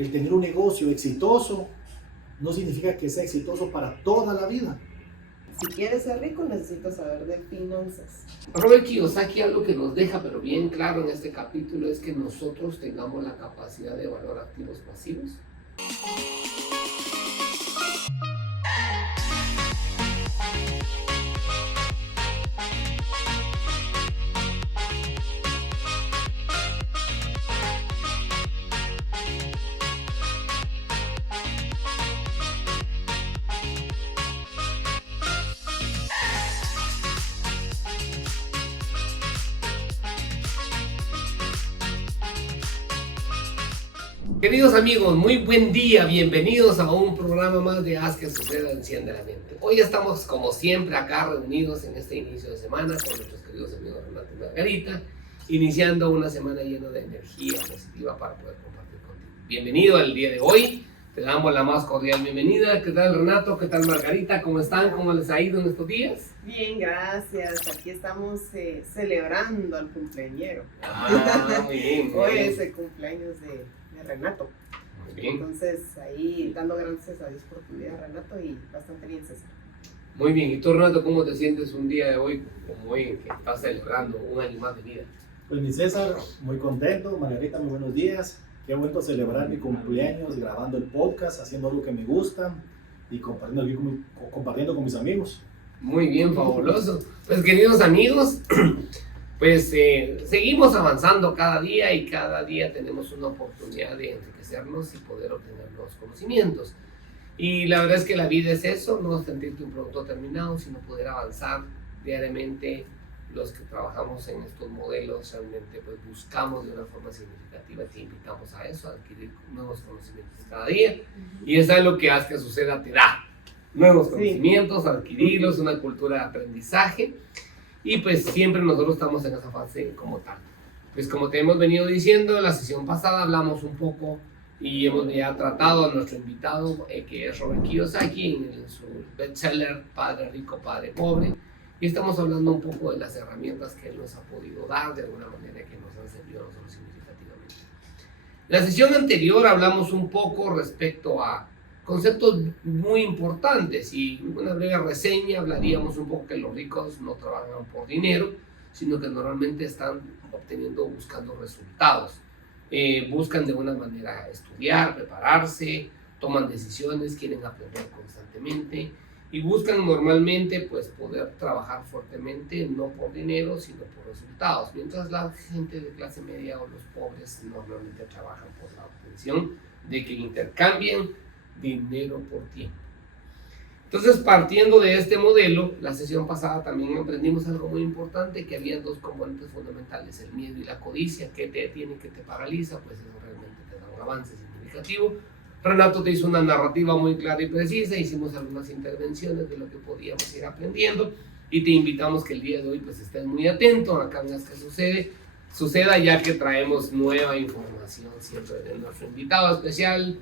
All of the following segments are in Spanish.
el tener un negocio exitoso no significa que sea exitoso para toda la vida. Si quieres ser rico, necesitas saber de finanzas. Robert Kiyosaki algo que nos deja, pero bien claro en este capítulo, es que nosotros tengamos la capacidad de evaluar activos pasivos. Queridos amigos, muy buen día, bienvenidos a un programa más de Haz que Suceda, Enciende la Mente. Hoy estamos como siempre acá reunidos en este inicio de semana con nuestros queridos amigos Renato y Margarita, iniciando una semana llena de energía positiva para poder compartir contigo. Bienvenido al día de hoy, te damos la más cordial bienvenida. ¿Qué tal Renato? ¿Qué tal Margarita? ¿Cómo están? ¿Cómo les ha ido en estos días? Bien, gracias. Aquí estamos celebrando al cumpleañero. Muy bien. Hoy es el cumpleaños de Renato. Muy bien. Entonces ahí dando gracias a Dios por tu vida, Renato, y bastante bien, César. Muy bien. ¿Y tú Renato, cómo te sientes un día de hoy, como hoy que estás celebrando un año más de vida? Pues mi César, muy contento. Margarita, muy buenos días. Qué bueno celebrar mi cumpleaños, grabando el podcast, haciendo algo que me gusta y compartiendo con mis amigos. Muy bien, fabuloso. Pues queridos amigos, pues seguimos avanzando cada día y cada día tenemos una oportunidad de enriquecernos y poder obtener nuevos conocimientos. Y la verdad es que la vida es eso, no sentirte un producto terminado, sino poder avanzar diariamente. Los que trabajamos en estos modelos realmente pues buscamos de una forma significativa, te invitamos a eso, a adquirir nuevos conocimientos cada día. Y eso es lo que Haz que Suceda te da. Nuevos conocimientos, adquirirlos, una cultura de aprendizaje. Y pues siempre nosotros estamos en esa fase como tal. Pues como te hemos venido diciendo, en la sesión pasada hablamos un poco y hemos ya tratado a nuestro invitado, que es Robert Kiyosaki, en su bestseller Padre Rico, Padre Pobre. Y estamos hablando un poco de las herramientas que él nos ha podido dar, de alguna manera que nos han servido a nosotros significativamente. En la sesión anterior hablamos un poco respecto a conceptos muy importantes y una breve reseña hablaríamos un poco que los ricos no trabajan por dinero, sino que normalmente están obteniendo, buscando resultados. Buscan de una manera estudiar, prepararse, toman decisiones, quieren aprender constantemente y buscan normalmente pues poder trabajar fuertemente, no por dinero, sino por resultados. Mientras la gente de clase media o los pobres normalmente trabajan por la obtención de que intercambien dinero por tiempo. Entonces, partiendo de este modelo, la sesión pasada también aprendimos algo muy importante, que había dos componentes fundamentales, el miedo y la codicia. ¿Qué te detiene, qué te paraliza? Pues eso realmente te da un avance significativo. Renato te hizo una narrativa muy clara y precisa, hicimos algunas intervenciones de lo que podíamos ir aprendiendo y te invitamos que el día de hoy pues estés muy atento acá en Haz que Suceda, ya que traemos nueva información siempre de nuestro invitado especial,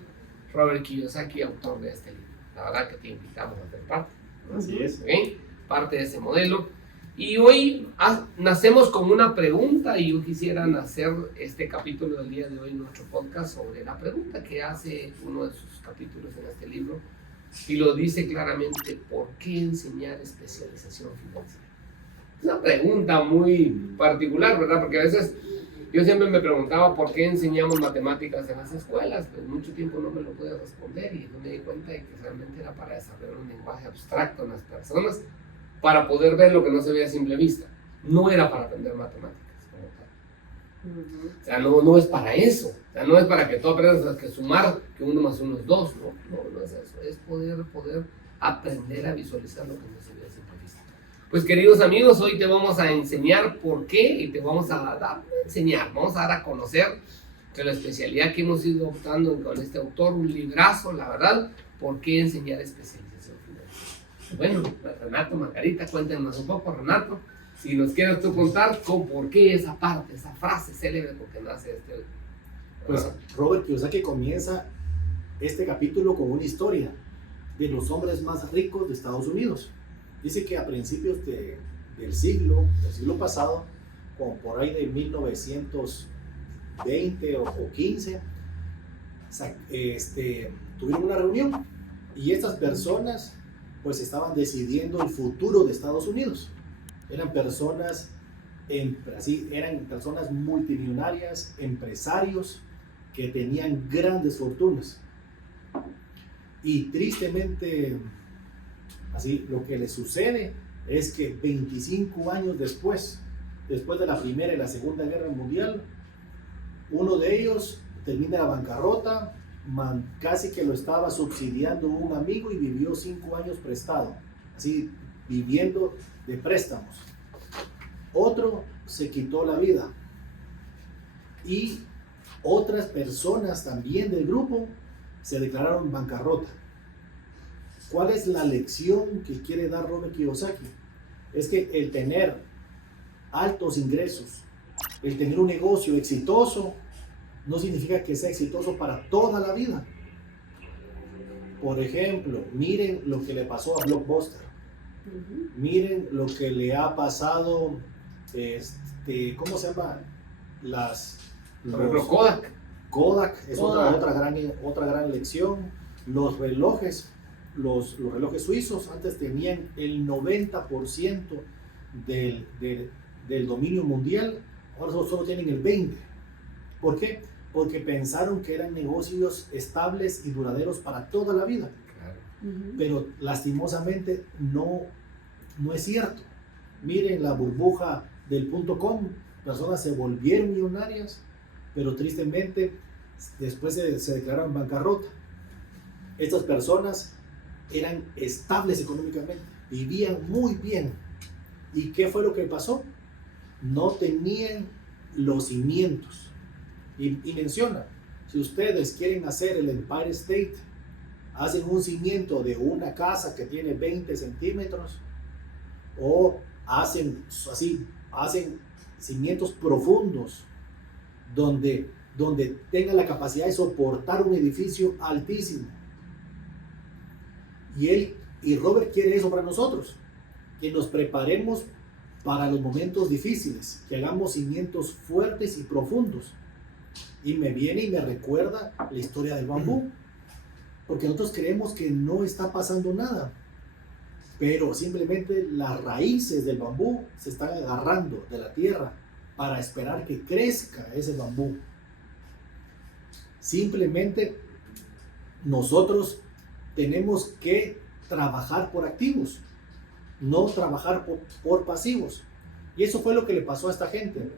Robert Kiyosaki, autor de este libro. La verdad que te invitamos a ser parte. Así es. ¿Okay? Parte de ese modelo. Y hoy nacemos con una pregunta y yo quisiera hacer este capítulo del día de hoy, nuestro podcast, sobre la pregunta que hace uno de sus capítulos en este libro y lo dice claramente: ¿por qué enseñar especialización financiera? Es una pregunta muy particular, ¿verdad? Porque a veces yo siempre me preguntaba por qué enseñamos matemáticas en las escuelas, pues mucho tiempo no me lo pude responder y yo me di cuenta de que realmente era para desarrollar un lenguaje abstracto en las personas, para poder ver lo que no se ve a simple vista. No era para aprender matemáticas como tal. O sea, no es para eso. O sea, no es para que tú aprendas a sumar, que 1 más 1 es 2. No es eso. Es poder aprender a visualizar lo que no se ve a simple vista. Pues queridos amigos, hoy te vamos a enseñar por qué y te vamos a dar a conocer que la especialidad que hemos ido optando con este autor, un librazo, la verdad, ¿por qué enseñar especialización financiera? Bueno, Renato, Margarita, cuéntanos un poco, Renato, si nos quieres tú contar por qué esa parte, esa frase célebre, porque nace este. Pues Robert Kiyosaki comienza este capítulo con una historia de los hombres más ricos de Estados Unidos. Dice que a principios del siglo pasado, como por ahí de 1920 o 15, tuvieron una reunión y estas personas pues estaban decidiendo el futuro de Estados Unidos. Eran personas multimillonarias, empresarios que tenían grandes fortunas. Y tristemente, así, lo que les sucede es que 25 años después de la Primera y la Segunda Guerra Mundial, uno de ellos termina la bancarrota, casi que lo estaba subsidiando un amigo y vivió 5 años prestado, así, viviendo de préstamos. Otro se quitó la vida y otras personas también del grupo se declararon bancarrota. ¿Cuál es la lección que quiere dar Robert Kiyosaki? Es que el tener altos ingresos, el tener un negocio exitoso, no significa que sea exitoso para toda la vida. Por ejemplo, miren lo que le pasó a Blockbuster. Miren lo que le ha pasado, ¿cómo se llama? Por ejemplo, Kodak. Kodak es otra gran lección. Los relojes suizos antes tenían el 90% del dominio mundial, ahora solo tienen el 20%. ¿Por qué? Porque pensaron que eran negocios estables y duraderos para toda la vida. Claro. Pero lastimosamente no es cierto. Miren la burbuja del .com, personas se volvieron millonarias, pero tristemente después se declararon bancarrota. Estas personas eran estables económicamente, vivían muy bien. ¿Y qué fue lo que pasó? No tenían los cimientos. Y menciona, si ustedes quieren hacer el Empire State, hacen un cimiento de una casa que tiene 20 centímetros o hacen cimientos profundos donde tengan la capacidad de soportar un edificio altísimo. Y Robert quiere eso para nosotros, que nos preparemos para los momentos difíciles, que hagamos cimientos fuertes y profundos. Y me viene y me recuerda la historia del bambú, porque nosotros creemos que no está pasando nada, pero simplemente las raíces del bambú se están agarrando de la tierra para esperar que crezca ese bambú. Simplemente nosotros tenemos que trabajar por activos, no trabajar por pasivos. Y eso fue lo que le pasó a esta gente.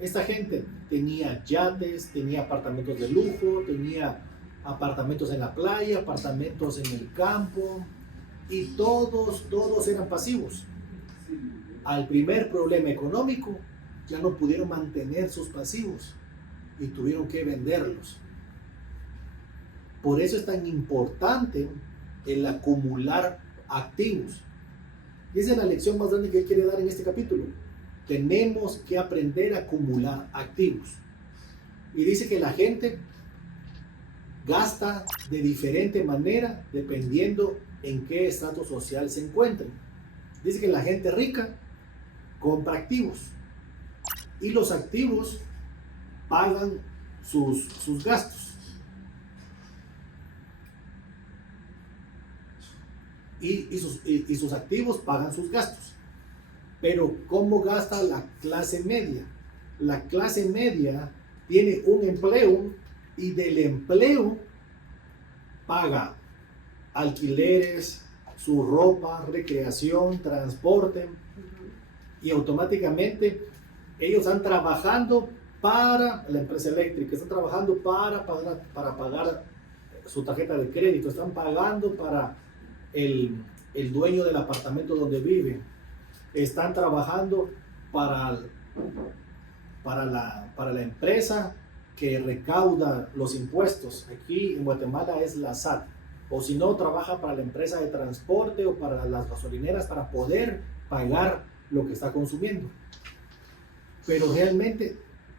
Esta gente tenía yates, tenía apartamentos de lujo, tenía apartamentos en la playa, apartamentos en el campo, y todos eran pasivos. Al primer problema económico, ya no pudieron mantener sus pasivos y tuvieron que venderlos. Por eso es tan importante el acumular activos. Y esa es la lección más grande que él quiere dar en este capítulo. Tenemos que aprender a acumular activos. Y dice que la gente gasta de diferente manera dependiendo en qué estatus social se encuentren. Dice que la gente rica compra activos y los activos pagan sus gastos. Y sus activos pagan sus gastos. Pero ¿cómo gasta la clase media? La clase media tiene un empleo y del empleo paga alquileres, su ropa, recreación, transporte, y automáticamente ellos están trabajando para la empresa eléctrica, están trabajando para pagar su tarjeta de crédito, están pagando para el dueño del apartamento donde viven, están trabajando para la empresa que recauda los impuestos. Aquí en Guatemala es la SAT, o si no, trabaja para la empresa de transporte o para las gasolineras para poder pagar lo que está consumiendo. Pero realmente,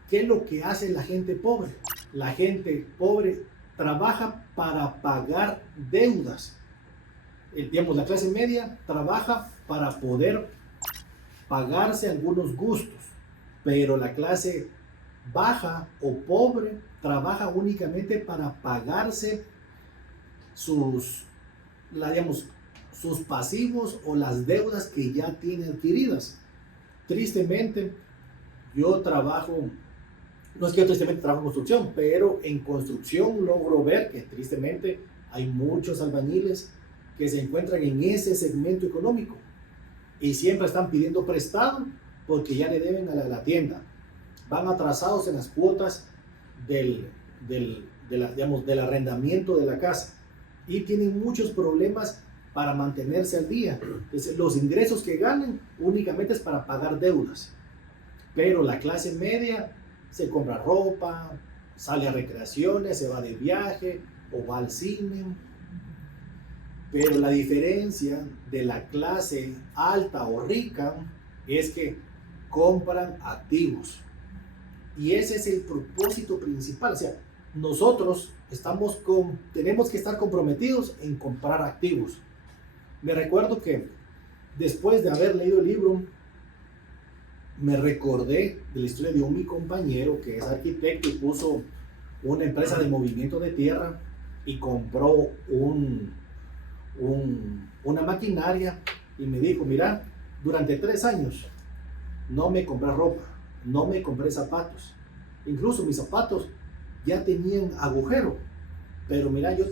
¿qué es lo que hace la gente pobre? La gente pobre trabaja para pagar deudas. Digamos, la clase media trabaja para poder pagarse algunos gustos, pero la clase baja o pobre trabaja únicamente para pagarse digamos, sus pasivos o las deudas que ya tiene adquiridas. Tristemente, yo trabajo, no es que yo tristemente trabajo en construcción, pero en construcción logro ver que tristemente hay muchos albañiles que se encuentran en ese segmento económico y siempre están pidiendo prestado porque ya le deben a la tienda. Van atrasados en las cuotas del arrendamiento de la casa y tienen muchos problemas para mantenerse al día. Entonces, los ingresos que ganan únicamente es para pagar deudas. Pero la clase media se compra ropa, sale a recreaciones, se va de viaje o va al cine. Pero la diferencia de la clase alta o rica es que compran activos. Y ese es el propósito principal. O sea, nosotros tenemos que estar comprometidos en comprar activos. Me recuerdo que después de haber leído el libro, me recordé de la historia de mi compañero que es arquitecto y puso una empresa de movimiento de tierra y compró una maquinaria y me dijo, mira, durante 3 años no me compré ropa, no me compré zapatos, incluso mis zapatos ya tenían agujero, pero mira, yo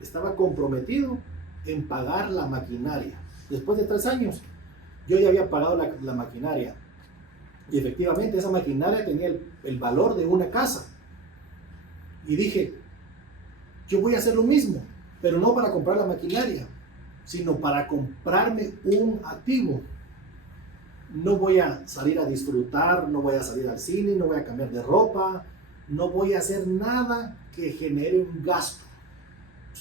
estaba comprometido en pagar la maquinaria. Después de 3 años, yo ya había pagado la maquinaria y efectivamente esa maquinaria tenía el valor de una casa. Y dije, yo voy a hacer lo mismo, pero no para comprar la maquinaria, sino para comprarme un activo. No voy a salir a disfrutar, no voy a salir al cine, no voy a cambiar de ropa, no voy a hacer nada que genere un gasto.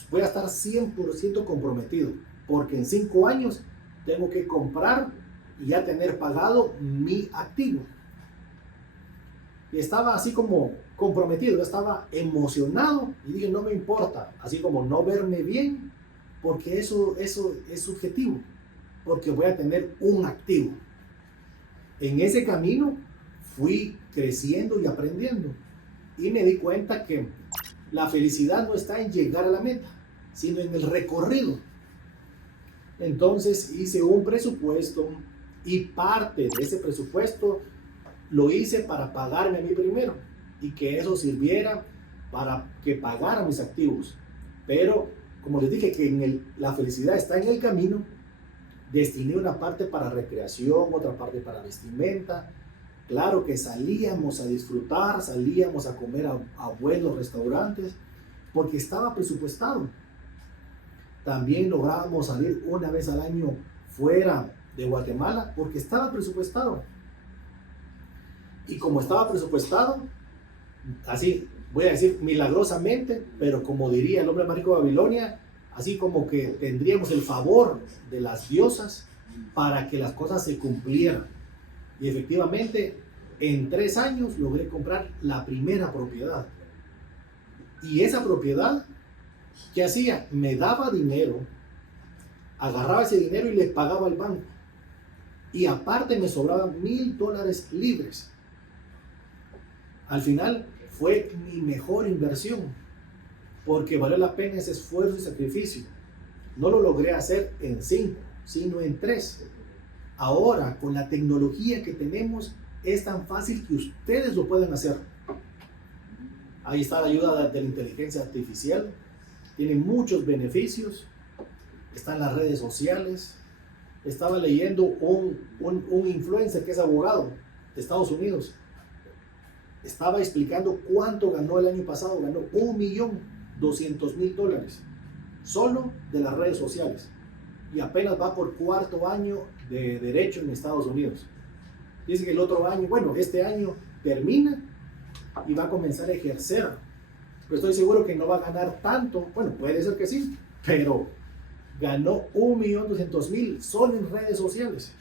Voy a estar 100% comprometido, porque en 5 años tengo que comprar y ya tener pagado mi activo. Y estaba así como comprometido, yo estaba emocionado y dije, no me importa, así como no verme bien, porque eso es subjetivo, porque voy a tener un activo. En ese camino fui creciendo y aprendiendo y me di cuenta que la felicidad no está en llegar a la meta, sino en el recorrido. Entonces hice un presupuesto y parte de ese presupuesto lo hice para pagarme a mí primero y que eso sirviera para que pagara mis activos. Pero como les dije que la felicidad está en el camino, destiné una parte para recreación, otra parte para vestimenta. Claro que salíamos a disfrutar, salíamos a comer a buenos restaurantes, porque estaba presupuestado. También lográbamos salir una vez al año fuera de Guatemala, porque estaba presupuestado. Y como estaba presupuestado, así voy a decir milagrosamente, pero como diría el hombre más rico de Babilonia, así como que tendríamos el favor de las diosas para que las cosas se cumplieran. Y efectivamente, en 3 años logré comprar la primera propiedad. Y esa propiedad, ¿qué hacía? Me daba dinero, agarraba ese dinero y le pagaba al banco. Y aparte me sobraban $1,000 libres. Al final fue mi mejor inversión, porque valió la pena ese esfuerzo y sacrificio. No lo logré hacer en 5, sino en 3. Ahora, con la tecnología que tenemos, es tan fácil que ustedes lo pueden hacer. Ahí está la ayuda de la inteligencia artificial. Tiene muchos beneficios. Están las redes sociales. Estaba leyendo un influencer que es abogado de Estados Unidos. Estaba explicando cuánto ganó el año pasado. Ganó $1,200,000 solo de las redes sociales. Y apenas va por 4º año de derecho en Estados Unidos. Dice que el otro año, bueno, este año termina y va a comenzar a ejercer. Pero estoy seguro que no va a ganar tanto. Bueno, puede ser que sí, pero ganó $1,200,000 solo en redes sociales.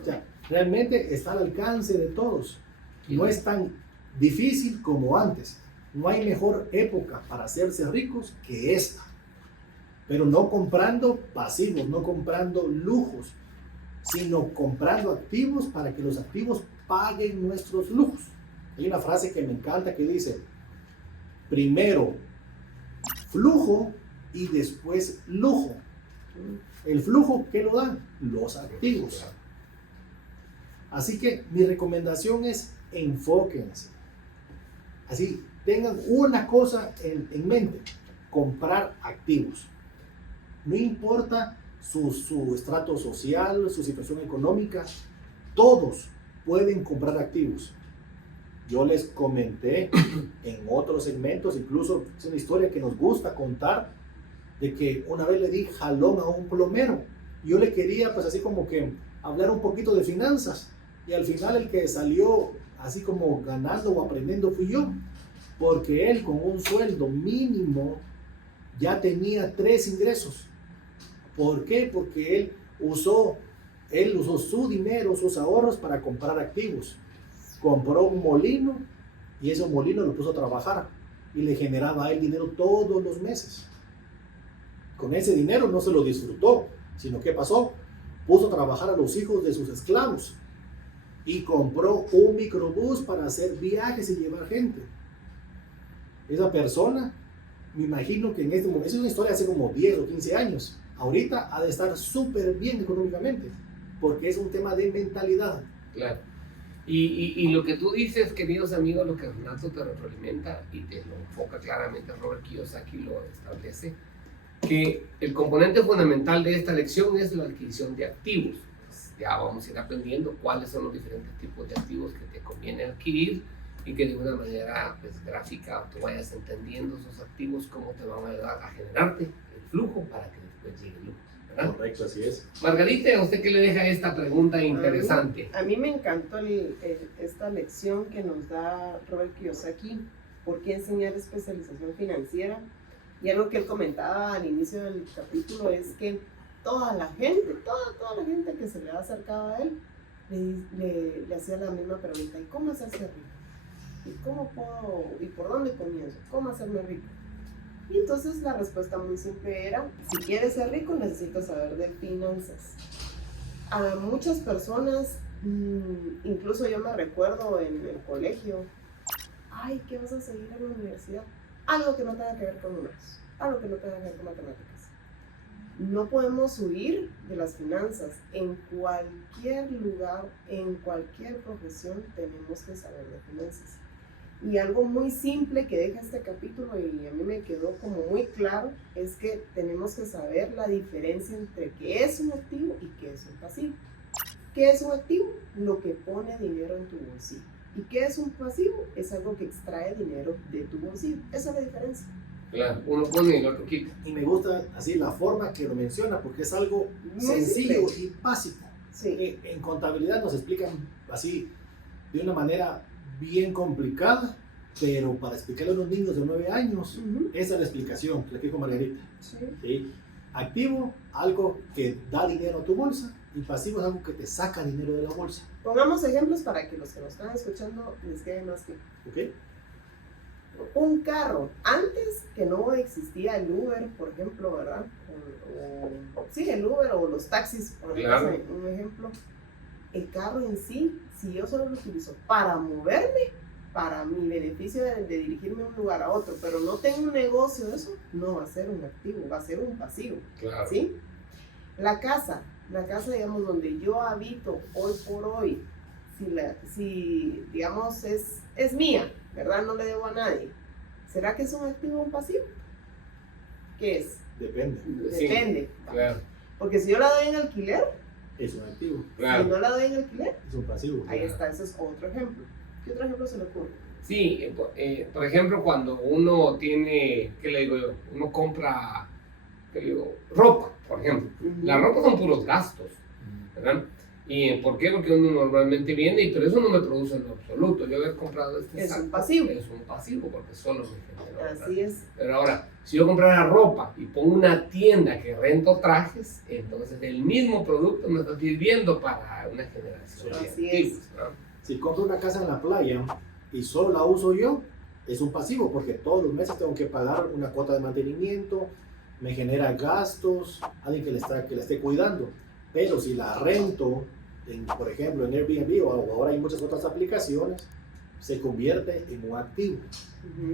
O sea, realmente está al alcance de todos. No es tan difícil como antes. No hay mejor época para hacerse ricos que esta. Pero no comprando pasivos, no comprando lujos, sino comprando activos para que los activos paguen nuestros lujos. Hay una frase que me encanta que dice, primero flujo y después lujo. El flujo, ¿qué lo dan? Los activos. Así que mi recomendación es enfóquense. Así, tengan una cosa en mente, comprar activos. No importa su estrato social, su situación económica, todos pueden comprar activos. Yo les comenté en otros segmentos, incluso es una historia que nos gusta contar, de que una vez le di jalón a un plomero. Yo le quería, pues así como que hablar un poquito de finanzas, y al final el que salió así como ganando o aprendiendo fui yo, porque él con un sueldo mínimo ya tenía 3 ingresos. ¿Por qué? Porque él usó su dinero, sus ahorros para comprar activos. Compró un molino y ese molino lo puso a trabajar y le generaba a él dinero todos los meses. Con ese dinero no se lo disfrutó, sino ¿qué pasó? Puso a trabajar a los hijos de sus esclavos y compró un microbús para hacer viajes y llevar gente. Esa persona, me imagino que en este momento, es una historia hace como 10 o 15 años, ahorita ha de estar súper bien económicamente, porque es un tema de mentalidad. Claro. Y lo que tú dices, queridos amigos, lo que Renato te retroalimenta y te lo enfoca claramente, Robert Kiyosaki lo establece, que el componente fundamental de esta lección es la adquisición de activos. Pues ya vamos a ir aprendiendo cuáles son los diferentes tipos de activos que te conviene adquirir y que de una manera pues, gráfica tú vayas entendiendo esos activos, cómo te van a ayudar a generarte el flujo para que después llegue el lujo. ¿Verdad? Correcto, así es. Margarita, ¿a usted qué le deja esta pregunta interesante? A mí me encantó esta lección que nos da Robert Kiyosaki, por qué enseñar especialización financiera. Y algo que él comentaba al inicio del capítulo es que toda la gente que se le ha acercado a él, le hacía la misma pregunta: ¿y cómo hacerse rico? ¿Y cómo puedo? ¿Y por dónde comienzo? ¿Cómo hacerme rico? Y entonces la respuesta muy simple era: si quieres ser rico, necesitas saber de finanzas. A muchas personas, incluso yo me recuerdo en el colegio, ay, ¿qué vas a seguir en la universidad? Algo que no tenga que ver con números, algo que no tenga que ver con matemáticas. No podemos huir de las finanzas. En cualquier lugar, en cualquier profesión, tenemos que saber de finanzas. Y algo muy simple que deja este capítulo, y a mí me quedó como muy claro, es que tenemos que saber la diferencia entre qué es un activo y qué es un pasivo. ¿Qué es un activo? Lo que pone dinero en tu bolsillo. ¿Y qué es un pasivo? Es algo que extrae dinero de tu bolsillo. Esa es la diferencia. Claro, uno pone y el otro quita. Y me gusta así la forma que lo menciona, porque es algo Muy sencillo simple. y básico. Sí. En contabilidad nos explican así de una manera bien complicada, pero para explicarle a los niños de 9 años, esa es la explicación, la que dijo Margarita. Sí. ¿Sí? Activo, algo que da dinero a tu bolsa, y pasivo es algo que te saca dinero de la bolsa. Pongamos ejemplos para que los que nos están escuchando les quede más claro. ¿Ok? Un carro, antes que no existía el Uber, por ejemplo, ¿verdad? Sí, el Uber o los taxis, por ejemplo, Claro. un ejemplo. El carro en sí, si yo solo lo utilizo para moverme, para mi beneficio de dirigirme de un lugar a otro, pero no tengo un negocio de eso, no va a ser un activo, va a ser un pasivo. Claro. ¿Sí? La casa, digamos, donde yo habito hoy por hoy, si digamos, es mía, ¿verdad? No le debo a nadie. ¿Será que es un activo o un pasivo? ¿Qué es? Depende. Sí, Depende. claro, Porque si yo la doy en alquiler, Es un activo, si claro. no la doy en alquiler, es un pasivo. ahí está, ese es otro ejemplo. ¿Qué otro ejemplo se le ocurre? Sí, por ejemplo, cuando uno tiene, ¿qué le digo yo? Uno compra, ¿qué le digo? Ropa, por ejemplo. La ropa son puros gastos, ¿verdad? ¿Y por qué? Porque uno normalmente viene, pero eso no me produce en lo absoluto. Yo haber comprado este Es saco un pasivo. es un pasivo porque solo me genera, ¿verdad? Así es. Pero ahora, si yo comprara ropa y pongo una tienda que rento trajes, entonces el mismo producto me está sirviendo para una generación de Así activos, es. ¿no? Si compro una casa en la playa y solo la uso yo, es un pasivo, porque todos los meses tengo que pagar una cuota de mantenimiento, me genera gastos, alguien que le esté cuidando. Pero si la rento, por ejemplo, en Airbnb o ahora hay muchas otras aplicaciones, se convierte en un activo.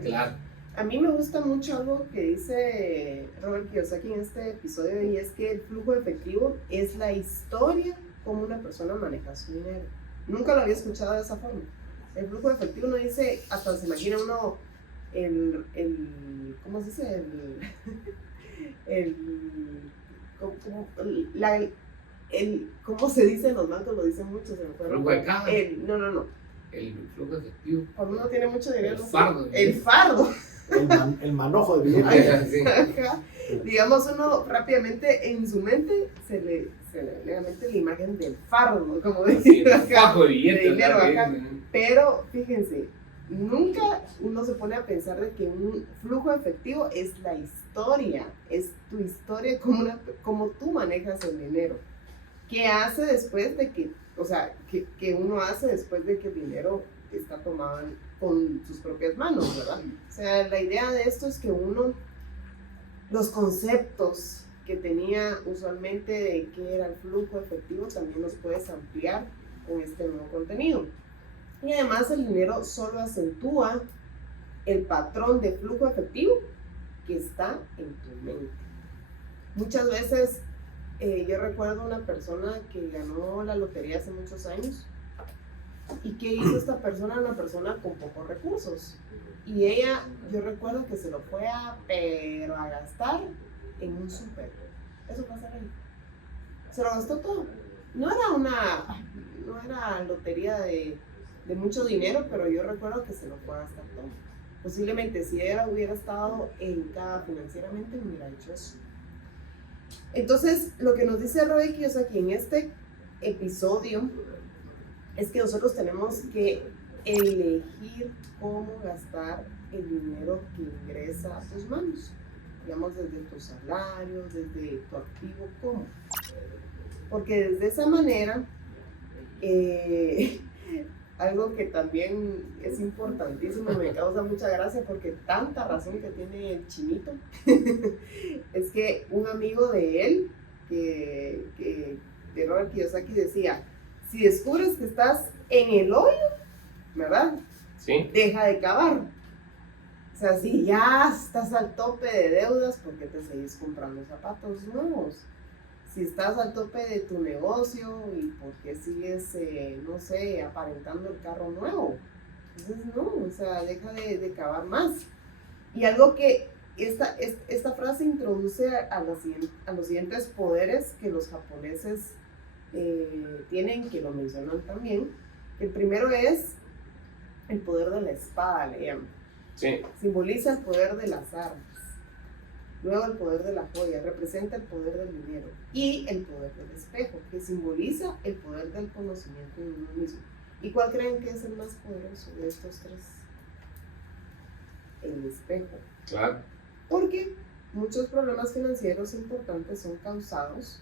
Claro. A mí me gusta mucho algo que dice Robert Kiyosaki en este episodio, y es que el flujo efectivo es la historia como una persona maneja su dinero. Nunca lo había escuchado de esa forma. El flujo efectivo no dice, hasta se imagina uno ¿cómo se dice? ¿Cómo se dice en los bancos? Lo dicen mucho, se me fue. ¿Flujo de caja? No. El flujo efectivo. Cuando uno tiene mucho dinero. El fardo. El fardo. El manojo de billetes. Sí. Digamos, uno rápidamente en su mente se le mete la imagen del fardo, como Sí, decir un fajo de billetes, de dinero ¿verdad? acá. Pero fíjense, nunca uno se pone a pensar de que un flujo efectivo es la historia, es tu historia como tú manejas el dinero. ¿Qué hace después de que, o sea, que uno hace después de que el dinero está tomado con sus propias manos, ¿verdad? O sea, la idea de esto es que uno, los conceptos que tenía usualmente de qué era el flujo efectivo, también los puedes ampliar con este nuevo contenido. Y además el dinero solo acentúa el patrón de flujo efectivo que está en tu mente. Muchas veces yo recuerdo una persona que ganó la lotería hace muchos años. ¿Y qué hizo esta persona? Una persona con pocos recursos. Y ella, yo recuerdo que se lo fue a gastar en un súper. Eso pasa ahí. Se lo gastó todo. No era lotería de mucho dinero, pero yo recuerdo que se lo fue a gastar todo. Posiblemente si ella hubiera estado educada financieramente, no hubiera hecho eso. Entonces, lo que nos dice Robert Kiyosaki en este episodio es que nosotros tenemos que elegir cómo gastar el dinero que ingresa a tus manos. Digamos, desde tus salarios, desde tu activo, ¿cómo? Porque desde esa manera, algo que también es importantísimo, me causa mucha gracia porque tanta razón que tiene el chinito, es que un amigo de él, de Robert Kiyosaki, decía, si descubres que estás en el hoyo, ¿verdad? Sí. Deja de cavar. O sea, si ya estás al tope de deudas, ¿por qué te seguís comprando zapatos nuevos? Si estás al tope de tu negocio, ¿y por qué sigues, no sé, aparentando el carro nuevo? Entonces, no, o sea, deja de cavar más. Y algo que esta frase introduce a los siguientes poderes que los japoneses tienen, que lo mencionan también. El primero es el poder de la espada, le llaman. Sí. Simboliza el poder de las armas. Luego el poder de la joya, representa el poder del dinero. Y el poder del espejo, que simboliza el poder del conocimiento de uno mismo. ¿Y cuál creen que es el más poderoso de estos tres? El espejo. Claro. Porque muchos problemas financieros importantes son causados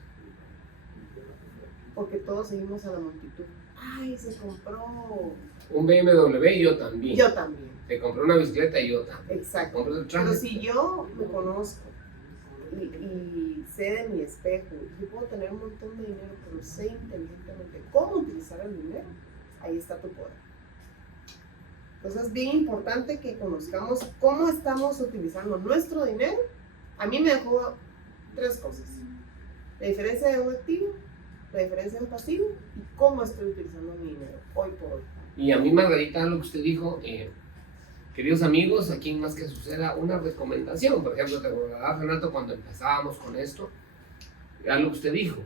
porque todos seguimos a la multitud. Ay, se compró Un BMW y yo también. Yo también. Te compré una bicicleta y yo también. Exacto. Compré un traje. Pero si yo me conozco y sé de mi espejo, yo puedo tener un montón de dinero, pero sé inteligentemente cómo utilizar el dinero, ahí está tu poder. Entonces es bien importante que conozcamos cómo estamos utilizando nuestro dinero. A mí me dejó tres cosas: la diferencia de un activo, la diferencia de un pasivo y cómo estoy utilizando mi dinero hoy por hoy. Y a mí, Margarita, lo que usted dijo, queridos amigos, aquí en Más que Suceda, una recomendación. Por ejemplo, te acordarás, Renato, cuando empezábamos con esto, era lo que usted dijo.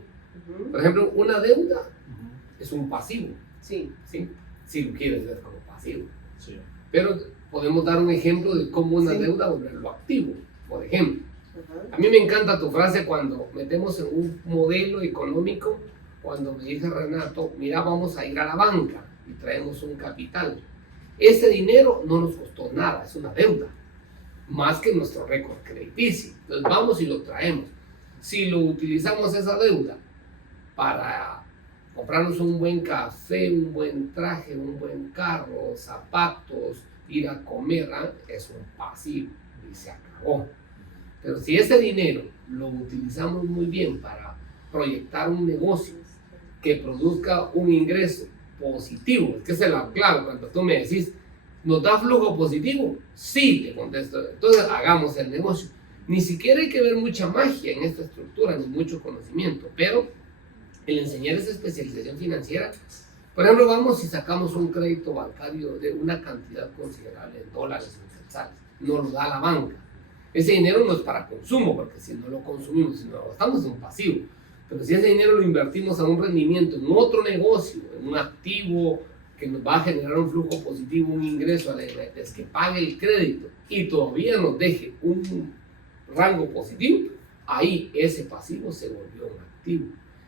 Por ejemplo, una deuda es un pasivo. Sí. ¿Sí? Si lo quieres ver como pasivo. Sí. Pero podemos dar un ejemplo de cómo una Sí. deuda volverlo activo. Por ejemplo, Ajá. a mí me encanta tu frase cuando metemos en un modelo económico, cuando me dice Renato, mira, vamos a ir a la banca y traemos un capital. Ese dinero no nos costó nada, es una deuda, más que nuestro récord crediticio. Entonces vamos y lo traemos. Si lo utilizamos esa deuda para comprarnos un buen café, un buen traje, un buen carro, zapatos, ir a comer, es un pasivo y se acabó. Pero si ese dinero lo utilizamos muy bien para proyectar un negocio que produzca un ingreso positivo, es que esa es la clave. Cuando tú me decís, ¿Nos da flujo positivo? Sí, te contesto. Entonces hagamos el negocio. Ni siquiera hay que ver mucha magia en esta estructura, ni mucho conocimiento, pero el enseñar esa especialización financiera, por ejemplo, vamos y sacamos un crédito bancario de una cantidad considerable en dólares o en quetzales, nos lo da la banca. Ese dinero no es para consumo, porque si no lo consumimos, si no lo gastamos, es un pasivo. Pero si ese dinero lo invertimos a un rendimiento en otro negocio, en un activo que nos va a generar un flujo positivo, un ingreso a la vez que pague el crédito y todavía nos deje un rango positivo, ahí ese pasivo se volvió un activo.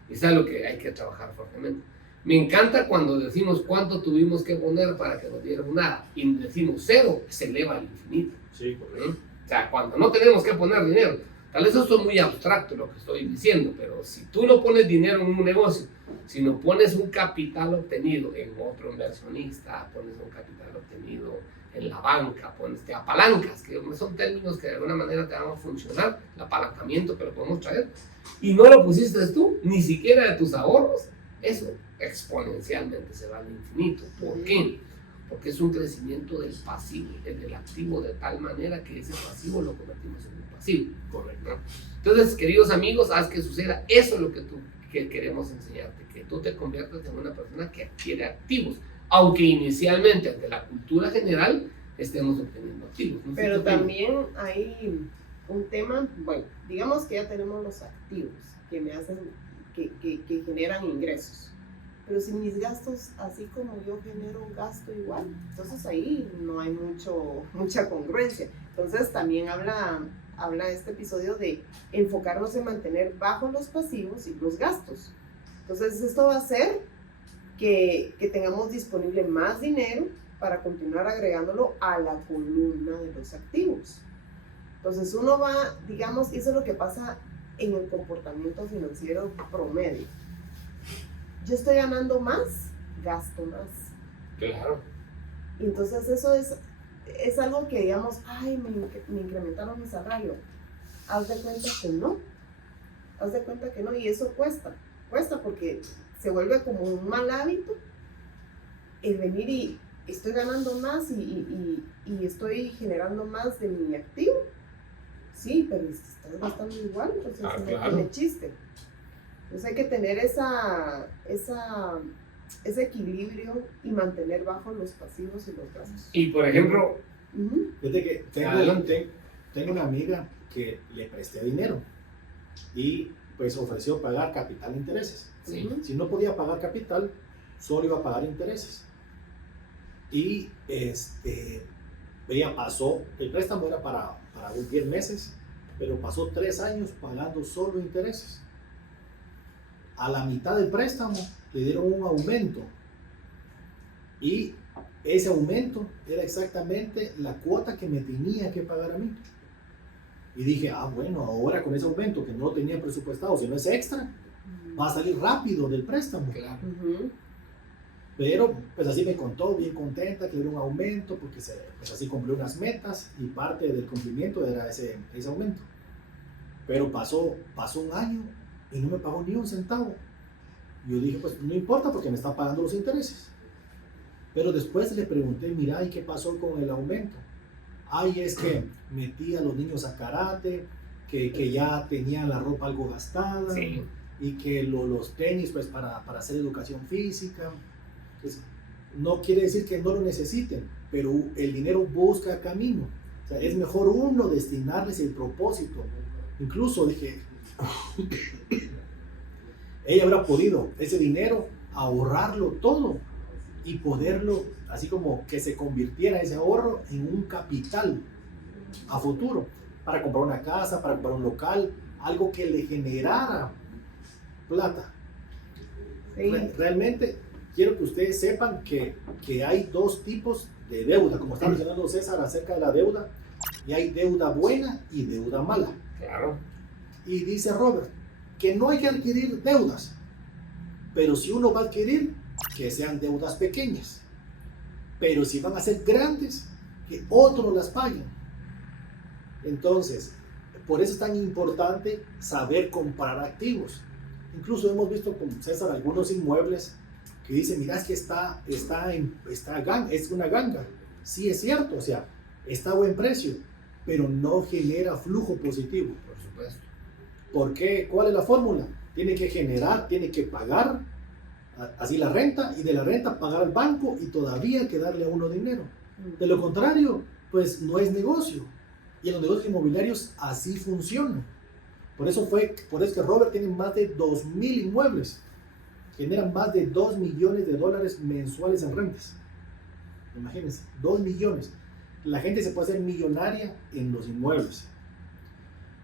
Y eso es lo que hay que trabajar fuertemente. Me encanta cuando decimos cuánto tuvimos que poner para que nos dieran nada y decimos cero, se eleva al infinito. Sí, correcto. O sea, cuando no tenemos que poner dinero, tal vez eso es muy abstracto lo que estoy diciendo, pero si tú no pones dinero en un negocio, si no pones un capital obtenido en otro inversionista, pones un capital obtenido en la banca, te apalancas, que son términos que de alguna manera te van a funcionar, el apalancamiento que lo podemos traer, y no lo pusiste tú, ni siquiera de tus ahorros, eso exponencialmente se va al infinito. ¿Por qué? Porque es un crecimiento del pasivo, del activo, de tal manera que ese pasivo lo convertimos en un pasivo. Correcto. Entonces, queridos amigos, haz que suceda. Eso es lo que queremos enseñarte, que tú te conviertas en una persona que adquiere activos, aunque inicialmente ante la cultura general estemos obteniendo activos. ¿No? Pero también hay un tema, bueno, digamos que ya tenemos los activos que me hacen, que generan ingresos. Pero si mis gastos, así como yo genero un gasto igual, entonces ahí no hay mucha congruencia. Entonces también habla este episodio de enfocarnos en mantener bajos los pasivos y los gastos. Entonces esto va a hacer que tengamos disponible más dinero para continuar agregándolo a la columna de los activos. Entonces uno va, digamos, eso es lo que pasa en el comportamiento financiero promedio. Yo estoy ganando más, gasto más. Claro. Y entonces eso es algo que digamos, ay, me incrementaron mi salario. Haz de cuenta que no. Haz de cuenta que no. Y eso cuesta. Cuesta porque se vuelve como un mal hábito el venir y estoy ganando más y estoy generando más de mi activo. Sí, pero estás gastando igual, entonces no tiene chiste. Entonces hay que tener ese equilibrio y mantener bajos los pasivos y los gastos. Y por ejemplo, fíjate que tengo una amiga que le presté dinero y pues ofreció pagar capital e intereses. sí. Si no podía pagar capital, solo iba a pagar intereses. Y ella pasó, el préstamo era para 10 meses, pero pasó 3 años pagando solo intereses. A la mitad del préstamo le dieron un aumento y ese aumento era exactamente la cuota que me tenía que pagar a mí. Y dije, bueno, ahora con ese aumento que no tenía presupuestado, si no es extra, va a salir rápido del préstamo. Claro. Pero pues así me contó, bien contenta, que era un aumento, porque pues así cumplió unas metas y parte del cumplimiento era ese aumento. Pero pasó un año y no me pagó ni un centavo. Yo dije, pues no importa porque me está pagando los intereses. Pero después le pregunté, mira, ¿y qué pasó con el aumento? Ay, es que metí a los niños a karate, que ya tenían la ropa algo gastada, Sí. y que los tenis pues para hacer educación física. Pues, no quiere decir que no lo necesiten, pero el dinero busca camino. O sea, es mejor uno destinarles el propósito. Incluso dije, ella habrá podido ese dinero ahorrarlo todo y poderlo, así como que se convirtiera ese ahorro en un capital a futuro, para comprar una casa, para comprar un local, algo que le generara plata. Sí. Realmente quiero que ustedes sepan que hay 2 tipos de deuda, como está mencionando César acerca de la deuda, y hay deuda buena y deuda mala. Claro. Y dice Robert que no hay que adquirir deudas, pero si uno va a adquirir, que sean deudas pequeñas, pero si van a ser grandes, que otros las paguen. Entonces, por eso es tan importante saber comprar activos. Incluso hemos visto con César algunos inmuebles que dicen, mira, es que es una ganga. sí es cierto, o sea, está a buen precio, pero no genera flujo positivo. Por supuesto. ¿Por qué? ¿Cuál es la fórmula? Tiene que generar, tiene que pagar así la renta, y de la renta pagar al banco y todavía hay que darle a uno dinero. De lo contrario, pues no es negocio. Y en los negocios inmobiliarios así funciona. Por eso es que Robert tiene más de 2.000 inmuebles. Generan más de $2 millones mensuales en rentas. Imagínense, 2 millones. La gente se puede hacer millonaria en los inmuebles.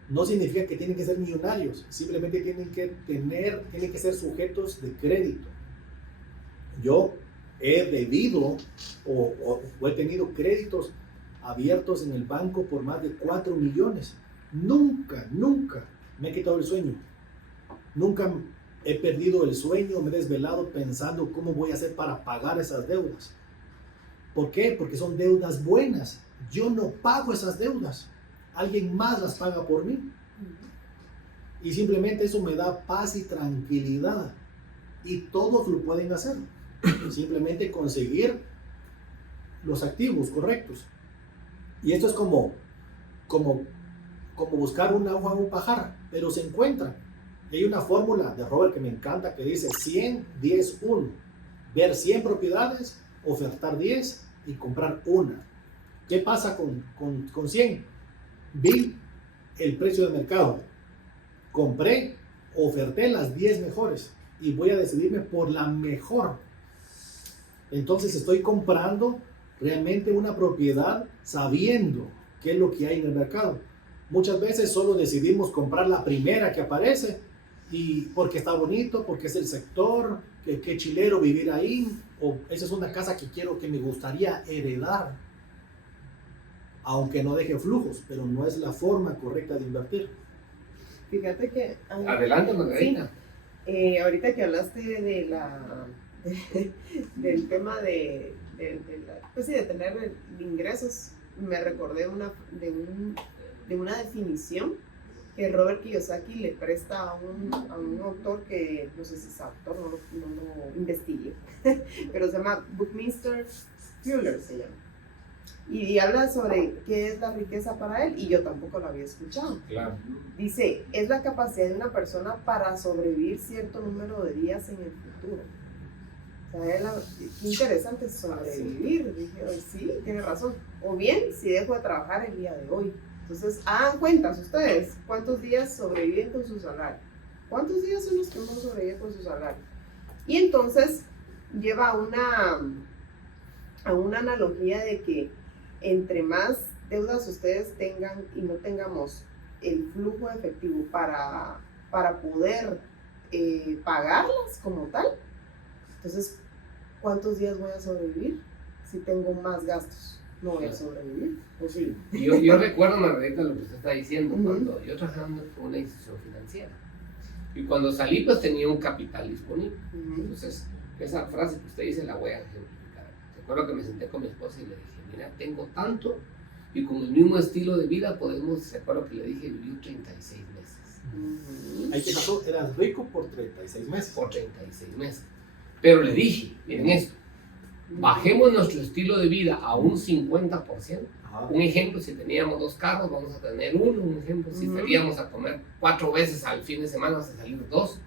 No significa que tienen que ser millonarios, simplemente tienen que ser sujetos de crédito. Yo he debido o he tenido créditos abiertos en el banco por más de 4 millones. Nunca me he quitado el sueño. Nunca he perdido el sueño, me he desvelado pensando cómo voy a hacer para pagar esas deudas. ¿Por qué? Porque son deudas buenas. Yo no pago esas deudas. Alguien más las paga por mí. Y simplemente eso me da paz y tranquilidad. Y todos lo pueden hacer. Simplemente conseguir los activos correctos. Y esto es como buscar una aguja en un pajar, pero se encuentra. Hay una fórmula de Robert que me encanta que dice 100, 10, 1. Ver 100 propiedades, ofertar 10 y comprar una. ¿Qué pasa con 100? Vi el precio del mercado, compré, oferté las 10 mejores y voy a decidirme por la mejor. Entonces estoy comprando realmente una propiedad sabiendo qué es lo que hay en el mercado. Muchas veces solo decidimos comprar la primera que aparece y porque está bonito, porque es el sector, que chilero vivir ahí, o esa es una casa que me gustaría heredar, aunque no deje flujos, pero no es la forma correcta de invertir. Fíjate que... Adelante, Margarita. Sí, ahorita que hablaste del tema de tener ingresos, me recordé de una definición que Robert Kiyosaki le presta a un autor que no sé si es autor, no lo investigué, pero se llama Buckminster Fuller, se llama. Y habla sobre qué es la riqueza para él, y yo tampoco lo había escuchado. Claro. Dice, es la capacidad de una persona para sobrevivir cierto número de días en el futuro. O sea, qué interesante sobrevivir. Dije, sí, tiene razón. O bien, si dejo de trabajar el día de hoy. Entonces, hagan cuentas ustedes, ¿cuántos días sobreviven con su salario? ¿Cuántos días son los que uno sobrevive con su salario? Y entonces, lleva a una analogía de que entre más deudas ustedes tengan y no tengamos el flujo efectivo para poder pagarlas como tal, entonces, ¿cuántos días voy a sobrevivir si tengo más gastos? No voy a sobrevivir. ¿O sí? Yo recuerdo, Margarita, lo que usted está diciendo, cuando yo trabajaba en una institución financiera. Y cuando salí, pues tenía un capital disponible. Entonces, esa frase que usted dice la voy a ejemplificar. Recuerdo que me senté con mi esposa y le dije, mira, tengo tanto, y con el mismo estilo de vida podemos, recuerdo que le dije, vivir 36 meses. Ahí que pasó, eras rico por 36 meses. Por 36 meses. Pero le dije, miren esto, bajemos nuestro estilo de vida a un 50%. Un ejemplo, si teníamos 2 carros, vamos a tener uno. Un ejemplo, si salíamos a comer 4 veces al fin de semana, vamos a salir 2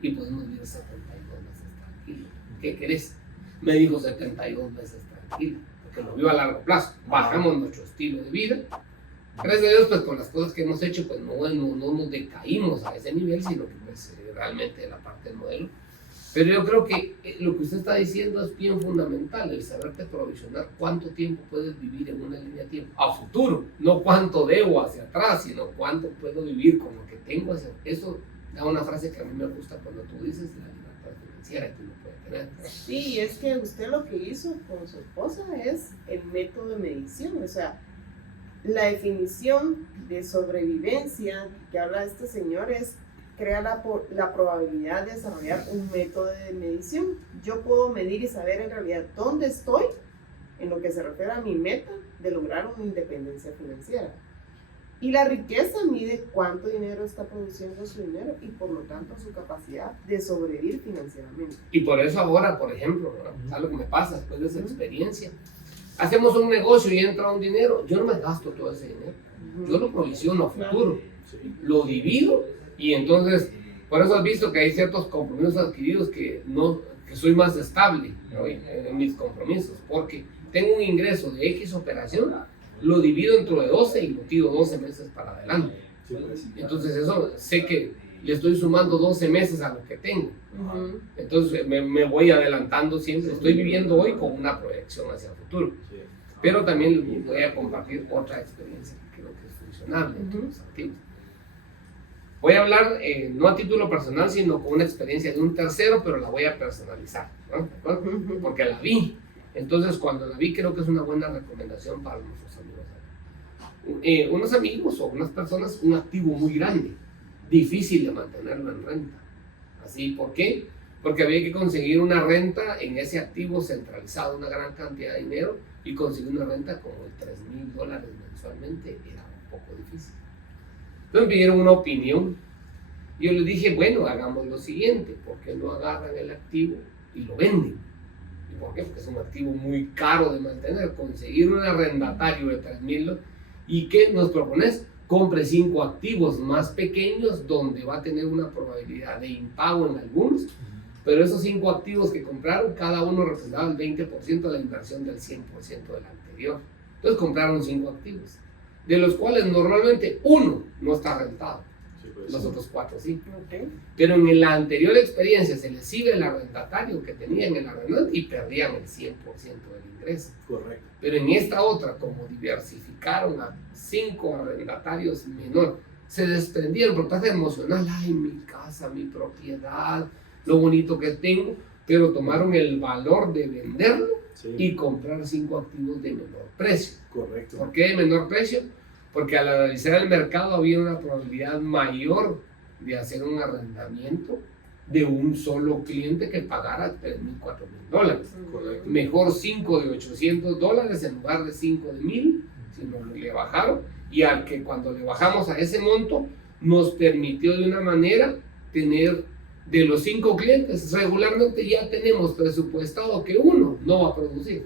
y podemos vivir 72 meses tranquilo. ¿Qué querés? Me dijo 72 meses tranquilo, porque lo vio a largo plazo. Bajamos nuestro estilo de vida. Gracias a Dios, pues con las cosas que hemos hecho, pues no nos decaímos a ese nivel, sino que pues realmente la parte del modelo. Pero yo creo que lo que usted está diciendo es bien fundamental, el saberte provisionar cuánto tiempo puedes vivir en una línea de tiempo a futuro, no cuánto debo hacia atrás, sino cuánto puedo vivir con lo que tengo hacia. Eso da una frase que a mí me gusta cuando tú dices la libertad financiera que uno puede tener. Sí, es que usted lo que hizo con su esposa es el método de medición, o sea, la definición de sobrevivencia que habla este señor es crea la probabilidad de desarrollar un método de medición. Yo puedo medir y saber en realidad dónde estoy en lo que se refiere a mi meta de lograr una independencia financiera. Y la riqueza mide cuánto dinero está produciendo su dinero y por lo tanto su capacidad de sobrevivir financieramente. Y por eso ahora, por ejemplo, ¿sabes lo que me pasa después de esa experiencia? hacemos un negocio y entra un dinero, yo no me gasto todo ese dinero, yo lo provisiono a futuro, lo divido y entonces, por eso has visto que hay ciertos compromisos adquiridos que soy más estable, ¿no? En mis compromisos, porque tengo un ingreso de X operación, lo divido dentro de 12 y lo tiro 12 meses para adelante. Entonces eso, sé que le estoy sumando 12 meses a lo que tengo. Entonces me voy adelantando siempre, estoy viviendo hoy con una proyección hacia el futuro. Pero también les voy a compartir otra experiencia que creo que es funcional dentro de los activos. Voy a hablar no a título personal, sino con una experiencia de un tercero, pero la voy a personalizar, ¿no? Porque la vi. Entonces, cuando la vi, creo que es una buena recomendación para nuestros amigos. Unos amigos o unas personas, un activo muy grande, difícil de mantenerlo en renta. ¿Así? ¿Por qué? Porque había que conseguir una renta en ese activo centralizado, una gran cantidad de dinero, y conseguir una renta como de $3,000 mensualmente era un poco difícil. Entonces me pidieron una opinión. Yo les dije, bueno, hagamos lo siguiente, ¿por qué no agarran el activo y lo venden? ¿Y por qué? Porque es un activo muy caro de mantener. Conseguir un arrendatario de $3,000, ¿y qué nos propones? Compre 5 activos más pequeños donde va a tener una probabilidad de impago en algunos, pero esos 5 activos que compraron, cada uno representaba el 20% de la inversión del 100% del anterior. Entonces compraron 5 activos, de los cuales normalmente uno no está rentado, los otros 4 sí. Pero en la anterior experiencia se les iba el arrendatario que tenían el arrendamiento y perdían el 100% del ingreso. Correcto. Pero en esta otra, como diversificaron a 5 arrendatarios menor, se desprendieron por parte emocional, ay, mi casa, mi propiedad, lo bonito que tengo, pero tomaron el valor de venderlo y comprar 5 activos de menor precio. Correcto. ¿Por qué de menor precio? Porque al analizar el mercado había una probabilidad mayor de hacer un arrendamiento de un solo cliente que pagara $3,000, $4,000. Mejor 5 de $800 en lugar de 5 de 1,000, sino le bajaron, y al que cuando le bajamos a ese monto nos permitió de una manera tener de los 5 clientes, regularmente ya tenemos presupuestado que uno no va a producir.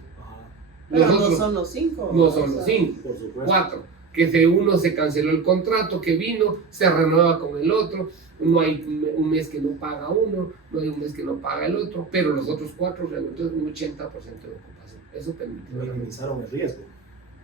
Pero no son los 5. No son los 5, 4. Que de uno se canceló el contrato, que vino, se renueva con el otro, no hay un mes que no paga uno, no hay un mes que no paga el otro, pero los otros 4 renuevan un 80% de ocupación. Eso permitió minimizaron el riesgo.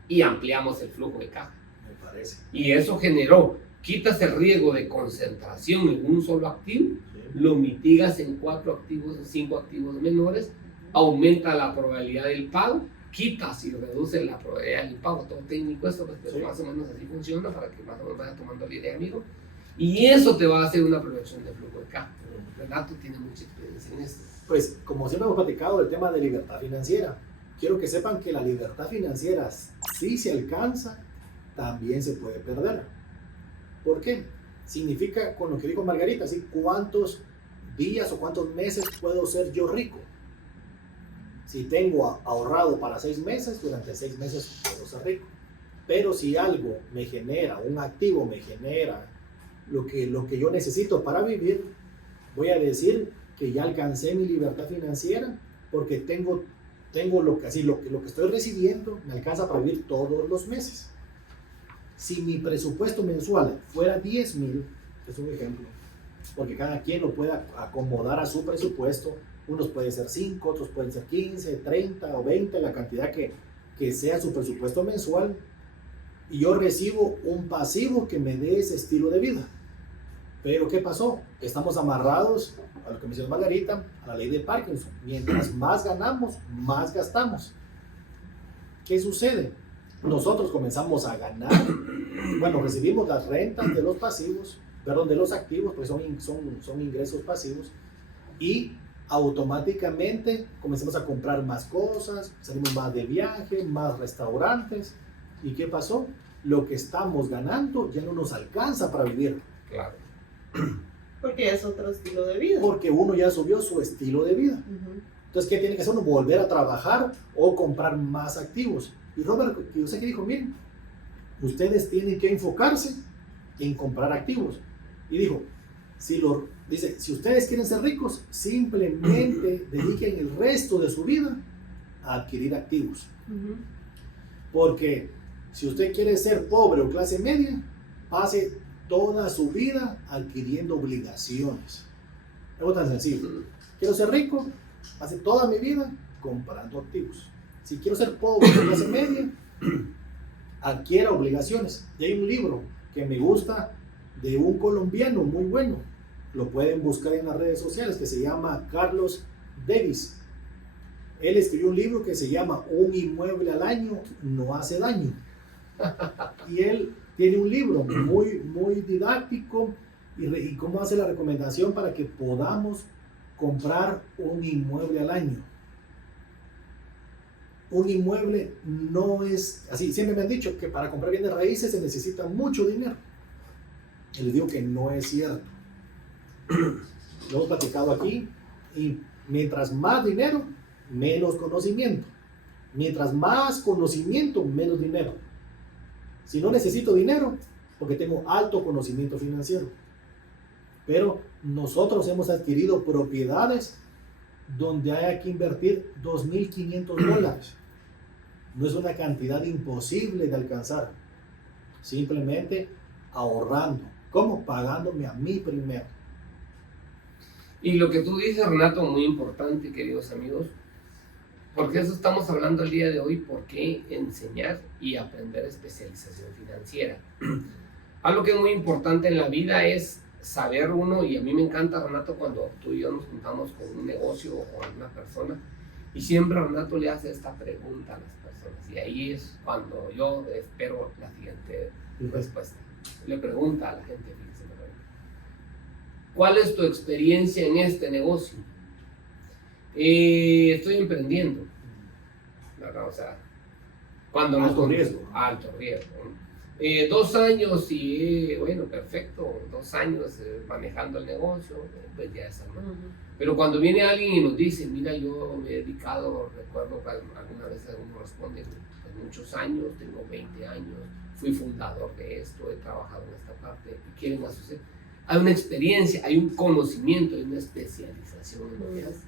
Y ampliamos el flujo de caja. Me parece. Y eso generó, quitas el riesgo de concentración en un solo activo, lo mitigas en 4 activos, 5 activos menores, aumenta la probabilidad del pago, quitas y reduces la probabilidad del pago. Todo técnico esto, pues, pero más o menos así funciona para que más o menos vaya tomando la idea, amigo. Y eso te va a hacer una proyección de flujo de caja. Renato tiene mucha experiencia en esto. Pues, como siempre hemos platicado del tema de libertad financiera, quiero que sepan que la libertad financiera, si se alcanza, también se puede perder. ¿Por qué? Significa, con lo que dijo Margarita, ¿sí? ¿Cuántos días o cuántos meses puedo ser yo rico? Si tengo ahorrado para 6 meses, durante 6 meses puedo ser rico. Pero si algo me genera, un activo me genera lo que yo necesito para vivir, voy a decir que ya alcancé mi libertad financiera porque tengo lo que estoy recibiendo me alcanza para vivir todos los meses. Si mi presupuesto mensual fuera 10,000, es un ejemplo, porque cada quien lo puede acomodar a su presupuesto. Unos pueden ser 5, otros pueden ser 15, 30 o 20, la cantidad que sea su presupuesto mensual. Y yo recibo un pasivo que me dé ese estilo de vida. Pero ¿qué pasó? Estamos amarrados a lo que mencionó Margarita, a la ley de Parkinson. Mientras más ganamos, más gastamos. ¿Qué sucede? Nosotros comenzamos a ganar, bueno, recibimos las rentas de los pasivos, perdón, de los activos, pues son ingresos pasivos, y automáticamente comenzamos a comprar más cosas, salimos más de viaje, más restaurantes. ¿Y qué pasó? Lo que estamos ganando ya no nos alcanza para vivir. Claro. Porque es otro estilo de vida. Porque uno ya subió su estilo de vida. Entonces, ¿qué tiene que hacer uno? Volver a trabajar o comprar más activos. Y Robert, yo sé que dijo, miren, ustedes tienen que enfocarse en comprar activos. Y dijo, si ustedes quieren ser ricos, simplemente dediquen el resto de su vida a adquirir activos. Porque si usted quiere ser pobre o clase media, pase toda su vida adquiriendo obligaciones. Es algo tan sencillo. Quiero ser rico, pase toda mi vida comprando activos. Si quiero ser pobre o clase media, adquiera obligaciones. Y hay un libro que me gusta de un colombiano muy bueno, lo pueden buscar en las redes sociales, que se llama Carlos Davis. Él escribió un libro que se llama Un inmueble al año no hace daño. Y él tiene un libro muy didáctico y cómo hace la recomendación para que podamos comprar un inmueble al año. Un inmueble no es así. Siempre me han dicho que para comprar bienes raíces se necesita mucho dinero. Y les digo que no es cierto. Lo hemos platicado aquí. Y mientras más dinero, menos conocimiento. Mientras más conocimiento, menos dinero. Si no necesito dinero, porque tengo alto conocimiento financiero. Pero nosotros hemos adquirido propiedades donde hay que invertir $2,500. No es una cantidad imposible de alcanzar. Simplemente ahorrando. ¿Cómo? Pagándome a mí primero. Y lo que tú dices, Renato, muy importante, queridos amigos, porque eso estamos hablando el día de hoy, por qué enseñar y aprender especialización financiera. Algo que es muy importante en la vida es saber uno, y a mí me encanta, Renato, cuando tú y yo nos juntamos con un negocio o con una persona, y siempre Renato le hace esta pregunta a las personas, y ahí es cuando yo espero la siguiente respuesta. Le pregunta a la gente, fíjense, ¿cuál es tu experiencia en este negocio? Estoy emprendiendo, ¿verdad? O sea, cuando alto riesgo. Alto riesgo, ¿no? 2 años y bueno, perfecto, 2 años manejando el negocio, pues ya es algo. Pero cuando viene alguien y nos dice, mira, yo me he dedicado, recuerdo que alguna vez uno responde, pues, muchos años, tengo 20 años, fui fundador de esto, he trabajado en esta parte, y quieren asociar. Hay una experiencia, hay un conocimiento, hay una especialización en lo que hace.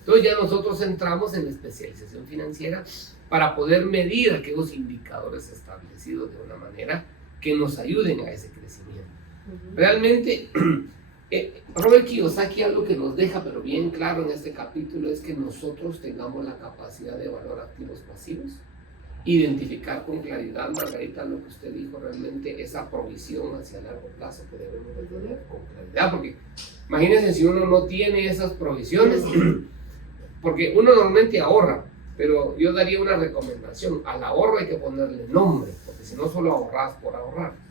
Entonces ya nosotros entramos en la especialización financiera para poder medir aquellos indicadores establecidos de una manera que nos ayuden a ese crecimiento. Realmente, Robert Kiyosaki algo que nos deja pero bien claro en este capítulo es que nosotros tengamos la capacidad de evaluar activos pasivos, identificar con claridad, Margarita, lo que usted dijo, realmente esa provisión hacia largo plazo que debemos de tener con claridad, porque imagínense si uno no tiene esas provisiones, porque uno normalmente ahorra, pero yo daría una recomendación, al ahorro hay que ponerle nombre, porque si no solo ahorras por ahorrar.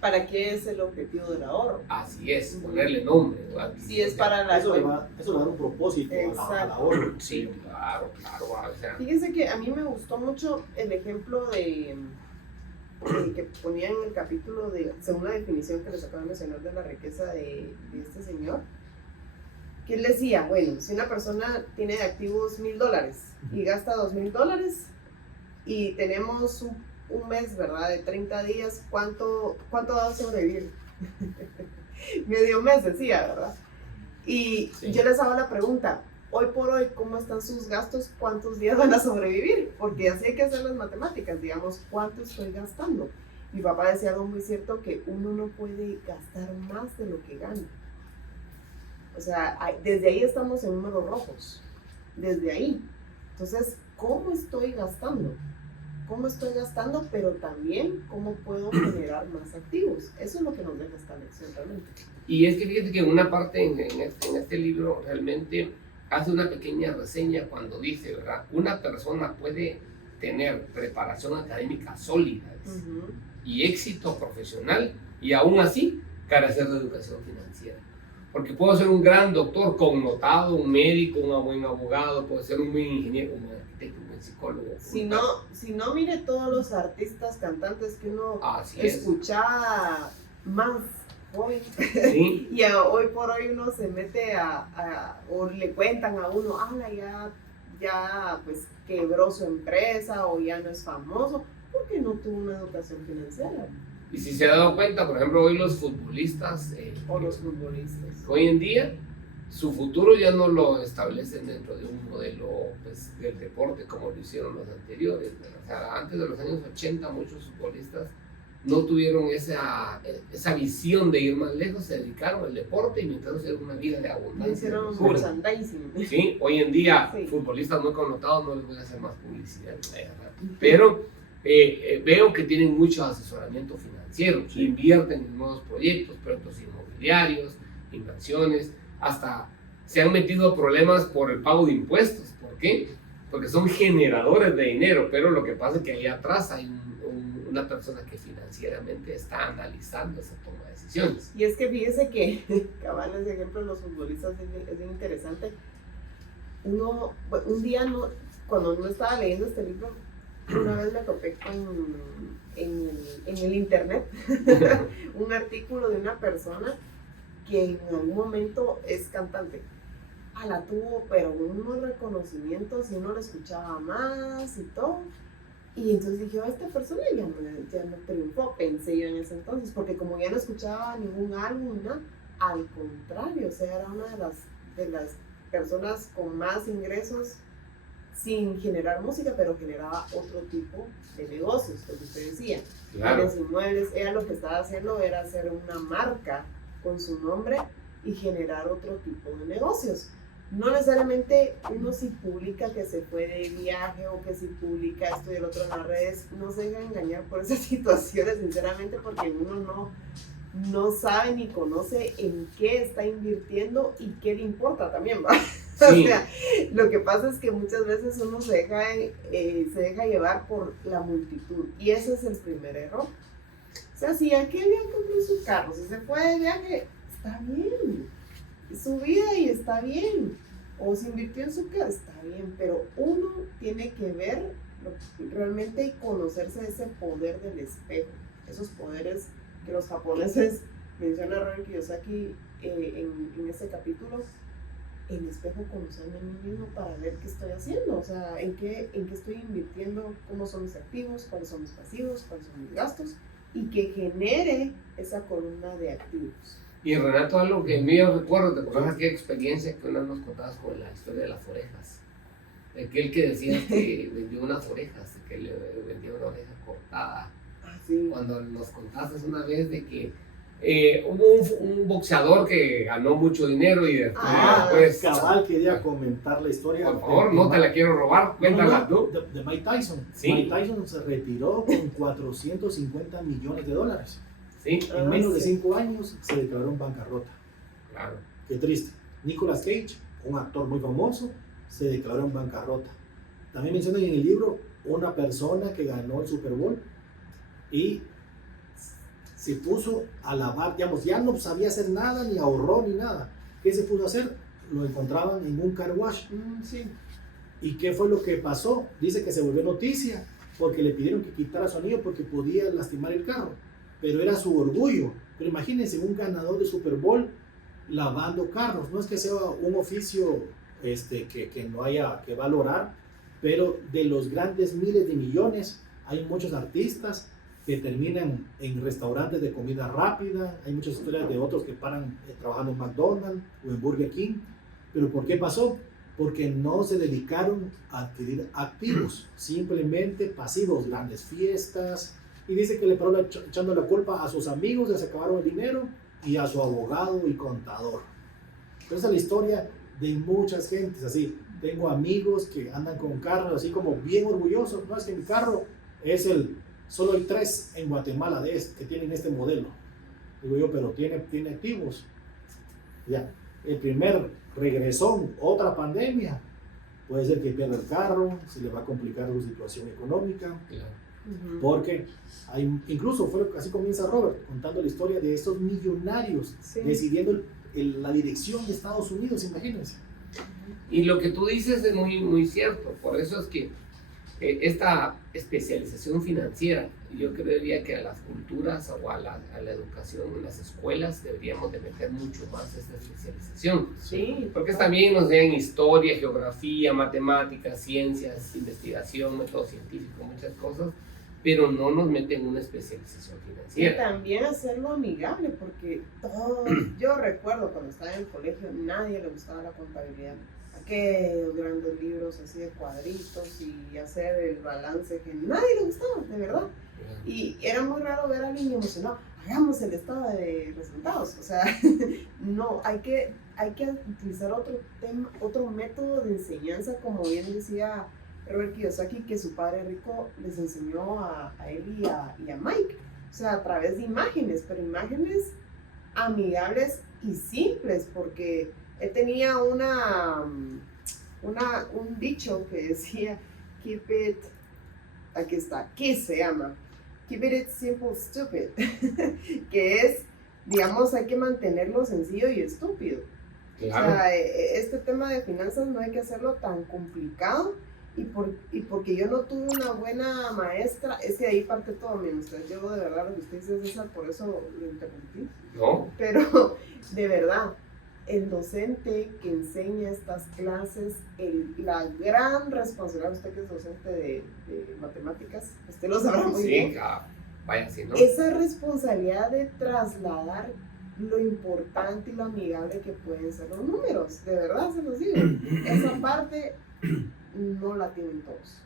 ¿Para qué es el objetivo del ahorro? Así es, ponerle nombre. Si es para la... Eso le va a dar un propósito al ahorro. Sí, claro. O sea, fíjense que a mí me gustó mucho el ejemplo de que ponía en el capítulo de, según la definición que les acabo de mencionar de la riqueza de este señor, que él decía, bueno, si una persona tiene de activos $1,000 y gasta $2,000 y tenemos un mes, ¿verdad? De 30 días, ¿cuánto va a sobrevivir? Medio mes, decía, ¿verdad? Y sí. Yo les hago la pregunta, hoy por hoy, ¿cómo están sus gastos? ¿Cuántos días van a sobrevivir? Porque así hay que hacer las matemáticas, digamos, ¿cuánto estoy gastando? Mi papá decía algo muy cierto, que uno no puede gastar más de lo que gana. O sea, desde ahí estamos en números rojos, desde ahí. Entonces, ¿cómo estoy gastando? ¿Cómo estoy gastando? Pero también, ¿cómo puedo generar más activos? Eso es lo que nos deja esta lección realmente. Y es que fíjate que una parte en este libro realmente hace una pequeña reseña cuando dice, ¿verdad? Una persona puede tener preparación académica sólida y éxito profesional y aún así carecer de educación financiera. Porque puedo ser un gran doctor connotado, un médico, un buen abogado, puedo ser un buen ingeniero, un arquitecto, un buen psicólogo. Si no mire todos los artistas, cantantes que uno escucha más joven. ¿Sí? Y hoy por hoy uno se mete o le cuentan a uno, ya pues quebró su empresa o ya no es famoso, porque no tuvo una educación financiera. Y si se ha dado cuenta, por ejemplo, hoy los futbolistas, o los futbolistas, hoy en día su futuro ya no lo establecen dentro de un modelo pues, del deporte como lo hicieron los anteriores. O sea, antes de los años 80 muchos futbolistas no tuvieron esa visión de ir más lejos, se dedicaron al deporte y mientras era una vida de abundancia. Hicieron merchandising. Sí, hoy en día Sí. Futbolistas muy connotados, no les voy a hacer más publicidad, pero veo que tienen mucho asesoramiento financiero, invierten en nuevos proyectos, proyectos inmobiliarios, inversiones, hasta se han metido problemas por el pago de impuestos. ¿Por qué? Porque son generadores de dinero, pero lo que pasa es que ahí atrás hay una persona que financieramente está analizando esa toma de decisiones. Y es que fíjese que, cabal, ese ejemplo de los futbolistas es bien interesante. Un día, cuando no estaba leyendo este libro, una vez me topé en el internet un artículo de una persona que en algún momento es cantante. La tuvo, pero unos reconocimientos y uno lo escuchaba más y todo. Y entonces dije, esta persona ya no triunfó, pensé yo en ese entonces, porque como ya no escuchaba ningún álbum, ¿no? Al contrario, o sea, era una de las personas con más ingresos sin generar música, pero generaba otro tipo de negocios, lo que usted decía. Claro. Los inmuebles, ella lo que estaba haciendo era hacer una marca con su nombre y generar otro tipo de negocios. No necesariamente uno si publica que se fue de viaje o que si publica esto y el otro en las redes, no se deja engañar por esas situaciones, sinceramente, porque uno no sabe ni conoce en qué está invirtiendo y qué le importa también, ¿va? Sí. O sea, lo que pasa es que muchas veces uno se deja llevar por la multitud y ese es el primer error. O sea, si aquel día compró su carro, si se fue de viaje, está bien. Su vida y está bien, o se invirtió en su casa, está bien, pero uno tiene que ver realmente y conocerse ese poder del espejo, esos poderes que los japoneses menciona Robert Kiyosaki en este capítulo, el espejo, conocerme a mí mismo para ver qué estoy haciendo, o sea, en qué estoy invirtiendo, cómo son mis activos, cuáles son mis pasivos, cuáles son mis gastos, y que genere esa columna de activos. Y Renato, algo que yo recuerdo, ¿te acuerdas aquella experiencia que una vez nos contabas con la historia de las orejas? Aquel que decías que vendió unas orejas, que le vendió una oreja cortada. Sí. Cuando nos contaste una vez de que hubo un boxeador que ganó mucho dinero y después... Cabal, quería comentar la historia. Por favor, no te la quiero robar, cuéntala tú. De Mike Tyson. ¿Sí? Mike Tyson se retiró con $450 millones. ¿Sí? En menos de 5 años se declaró en bancarrota. Claro. Qué triste. Nicolas Cage, un actor muy famoso, se declaró en bancarrota. También mencionan en el libro una persona que ganó el Super Bowl y se puso a lavar, digamos, ya no sabía hacer nada, ni ahorró ni nada. ¿Qué se puso a hacer? Lo encontraban en un car wash. Sí. ¿Y qué fue lo que pasó? Dice que se volvió noticia porque le pidieron que quitara su anillo porque podía lastimar el carro. Pero era su orgullo. Pero imagínense un ganador de Super Bowl lavando carros. No es que sea un oficio que no haya que valorar, pero de los grandes miles de millones hay muchos artistas que terminan en restaurantes de comida rápida. Hay muchas historias de otros que paran trabajando en McDonald's o en Burger King. ¿Pero por qué pasó? Porque no se dedicaron a adquirir activos, simplemente pasivos, grandes fiestas. Y dice que le paró echando la culpa a sus amigos, ya se acabaron el dinero, y a su abogado y contador. Entonces es la historia de muchas gentes así. Tengo amigos que andan con carros así como bien orgullosos. No, es que mi carro es solo hay 3 en Guatemala que tienen este modelo. Digo yo, pero tiene activos. Ya, el primer regresón, otra pandemia, puede ser que pierda el carro, se le va a complicar su situación económica. Claro. Porque incluso así comienza Robert contando la historia de estos millonarios decidiendo la dirección de Estados Unidos, imagínense. Y lo que tú dices es muy, muy cierto. Por eso es que esta especialización financiera, yo creería que a las culturas o a la educación en las escuelas deberíamos de meter mucho más esta especialización. Sí. Porque también nos dan historia, geografía, matemáticas, ciencias, investigación, método científico, muchas cosas. pero no nos mete en una especialización Y financiera. también hacerlo amigable, porque yo recuerdo cuando estaba en el colegio, nadie le gustaba la contabilidad. Aquellos grandes libros así de cuadritos y hacer el balance que nadie le gustaba, de verdad. Y era muy raro ver a alguien emocionado. Hagamos el estado de resultados. O sea, no, hay que utilizar otro método de enseñanza, como bien decía Robert Kiyosaki, que su padre rico les enseñó a él y a Mike. O sea, a través de imágenes, pero imágenes amigables y simples, porque él tenía un dicho que decía, keep it, aquí está, KISS se llama, keep it simple, stupid, que es, digamos, hay que mantenerlo sencillo y estúpido. Claro. O sea, este tema de finanzas no hay que hacerlo tan complicado, y porque yo no tuve una buena maestra, es que ahí parte todo, miren ustedes, yo de verdad lo que usted dice, César, por eso lo interrumpí, No, pero de verdad, el docente que enseña estas clases, la gran responsabilidad, usted que es docente de matemáticas, usted lo sabrá muy sí, bien, vaya así, ¿no? esa responsabilidad de trasladar lo importante y lo amigable que pueden ser los números, de verdad se los digo, esa parte no la tienen todos.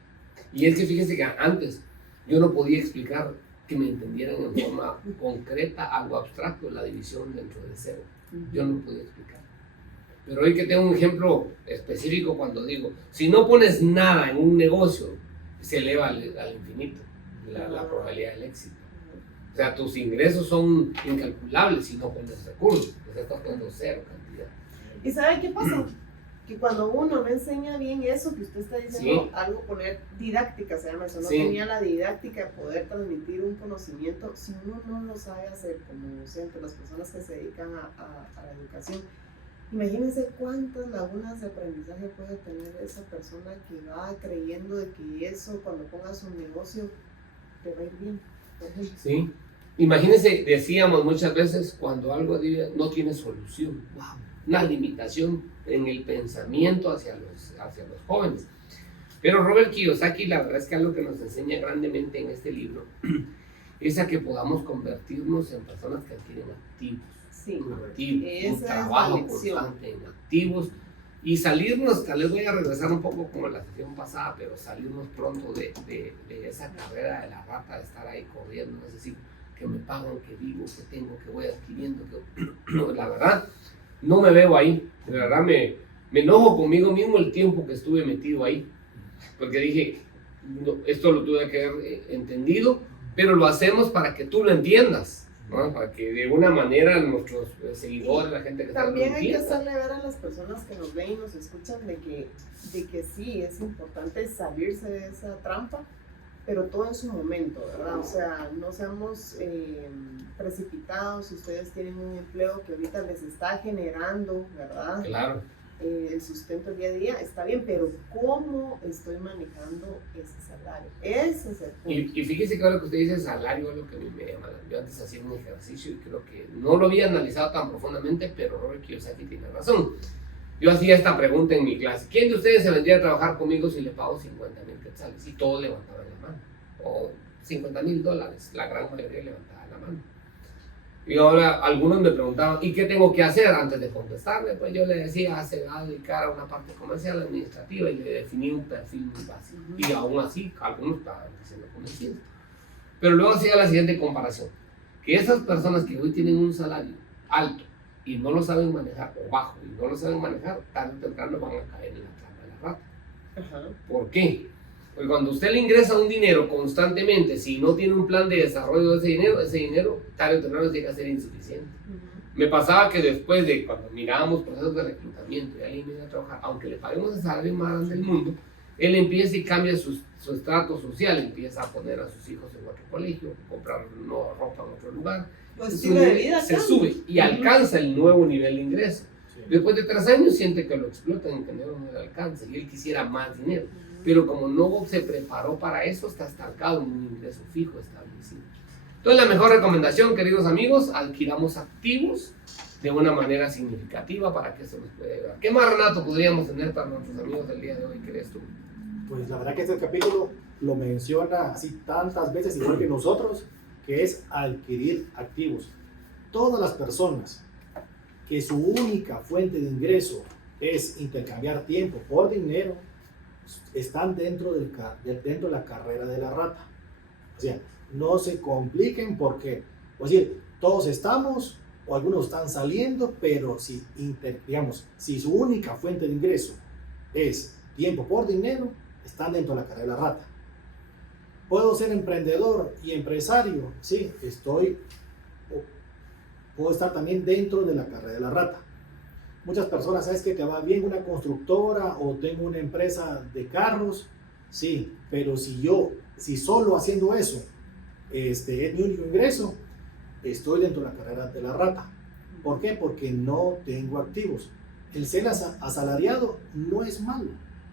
Y es que fíjese que antes yo no podía explicar que me entendieran en forma concreta algo abstracto, la división dentro de cero. Yo no lo podía explicar. Pero hoy que tengo un ejemplo específico, cuando digo, si no pones nada en un negocio, se eleva al infinito la probabilidad del éxito. O sea, tus ingresos son incalculables si no pones recursos, pues estás poniendo cero cantidad. ¿Y sabe qué pasa? Que cuando uno no enseña bien eso que usted está diciendo, Sí. algo poner didáctica se llama eso, no Sí. tenía la didáctica de poder transmitir un conocimiento, si uno no lo sabe hacer como docente, las personas que se dedican a la educación, imagínense cuántas lagunas de aprendizaje puede tener esa persona que va creyendo de que eso, cuando ponga su negocio, te va a ir bien, por ejemplo. ¿Sí? Imagínense, decíamos muchas veces, cuando algo no tiene solución, wow, una limitación en el pensamiento hacia los jóvenes. Pero Robert Kiyosaki, la verdad es que algo que nos enseña grandemente en este libro es a que podamos convertirnos en personas que adquieren activos. Sí, Activos, esa un es la trabajo lección. constante en activos y salirnos, tal vez voy a regresar un poco como en la sesión pasada, pero salirnos pronto de esa carrera de la rata, de estar ahí corriendo, es decir, que me pagan, que vivo, que tengo, que voy adquiriendo, que no, la verdad, no me veo ahí, de verdad me enojo conmigo mismo el tiempo que estuve metido ahí, porque dije, no, esto lo tuve que haber entendido, pero lo hacemos para que tú lo entiendas, ¿no? Para que de alguna manera nuestros seguidores, la gente que está También hay que entienda. hacerle ver a las personas que nos ven y nos escuchan de que sí, es importante salirse de esa trampa, pero todo en su momento, ¿verdad? O sea, no seamos precipitados. Si ustedes tienen un empleo que ahorita les está generando, ¿verdad? Claro. El sustento día a día, está bien, pero ¿cómo estoy manejando ese salario? Ese es el punto. Y fíjese que ahora que usted dice salario es lo que a mí me llama. Yo antes hacía un ejercicio y creo que no lo había analizado tan profundamente, pero Robert Kiyosaki tiene razón. Yo hacía esta pregunta en mi clase: ¿quién de ustedes se vendría a trabajar conmigo si le pago 50,000 quetzales? Y todos levantaban la mano. O $50,000, la gran mayoría levantaba la mano. Y ahora algunos me preguntaban, ¿y qué tengo que hacer antes de contestarle? Pues yo le decía, se va a dedicar a una parte comercial, administrativa, y le definí un perfil muy básico. Y aún así, algunos estaban siendo convencidos. Pero luego hacía la siguiente comparación, que esas personas que hoy tienen un salario alto y no lo saben manejar, o bajo, y no lo saben manejar, tarde o temprano van a caer en la trampa de la rata. Ajá. ¿Por qué? Porque cuando usted le ingresa un dinero constantemente, si no tiene un plan de desarrollo de ese dinero tarde o temprano llega a ser insuficiente. Me pasaba que después de cuando mirábamos procesos de reclutamiento y alguien viene a trabajar, aunque le paguemos el salario más grande del mundo, él empieza y cambia su estrato social, empieza a poner a sus hijos en otro colegio, comprar nueva ropa en otro lugar, Pues estilo de vida se cambia. sube y alcanza el nuevo nivel de ingreso. Después de 3 años siente que lo explotan y que no le alcanza y él quisiera más dinero. Pero como no se preparó para eso, está estancado en un ingreso fijo establecido. Entonces, la mejor recomendación, queridos amigos, adquiramos activos de una manera significativa para que eso nos pueda ayudar. ¿Qué más, Renato, podríamos tener para nuestros amigos del día de hoy, crees tú? Pues la verdad que este capítulo lo menciona así tantas veces, igual que nosotros, que es adquirir activos. Todas las personas que su única fuente de ingreso es intercambiar tiempo por dinero, están dentro de la carrera de la rata. O sea, no se compliquen porque, es decir, todos estamos, o algunos están saliendo, pero si su única fuente de ingreso es tiempo por dinero, están dentro de la carrera de la rata. Puedo ser emprendedor y empresario, sí, puedo estar también dentro de la carrera de la rata. Muchas personas, ¿sabes que te va bien una constructora o tengo una empresa de carros? Sí, pero si solo haciendo eso es mi único ingreso, estoy dentro de la carrera de la rata. ¿Por qué? Porque no tengo activos. El ser asalariado no es malo.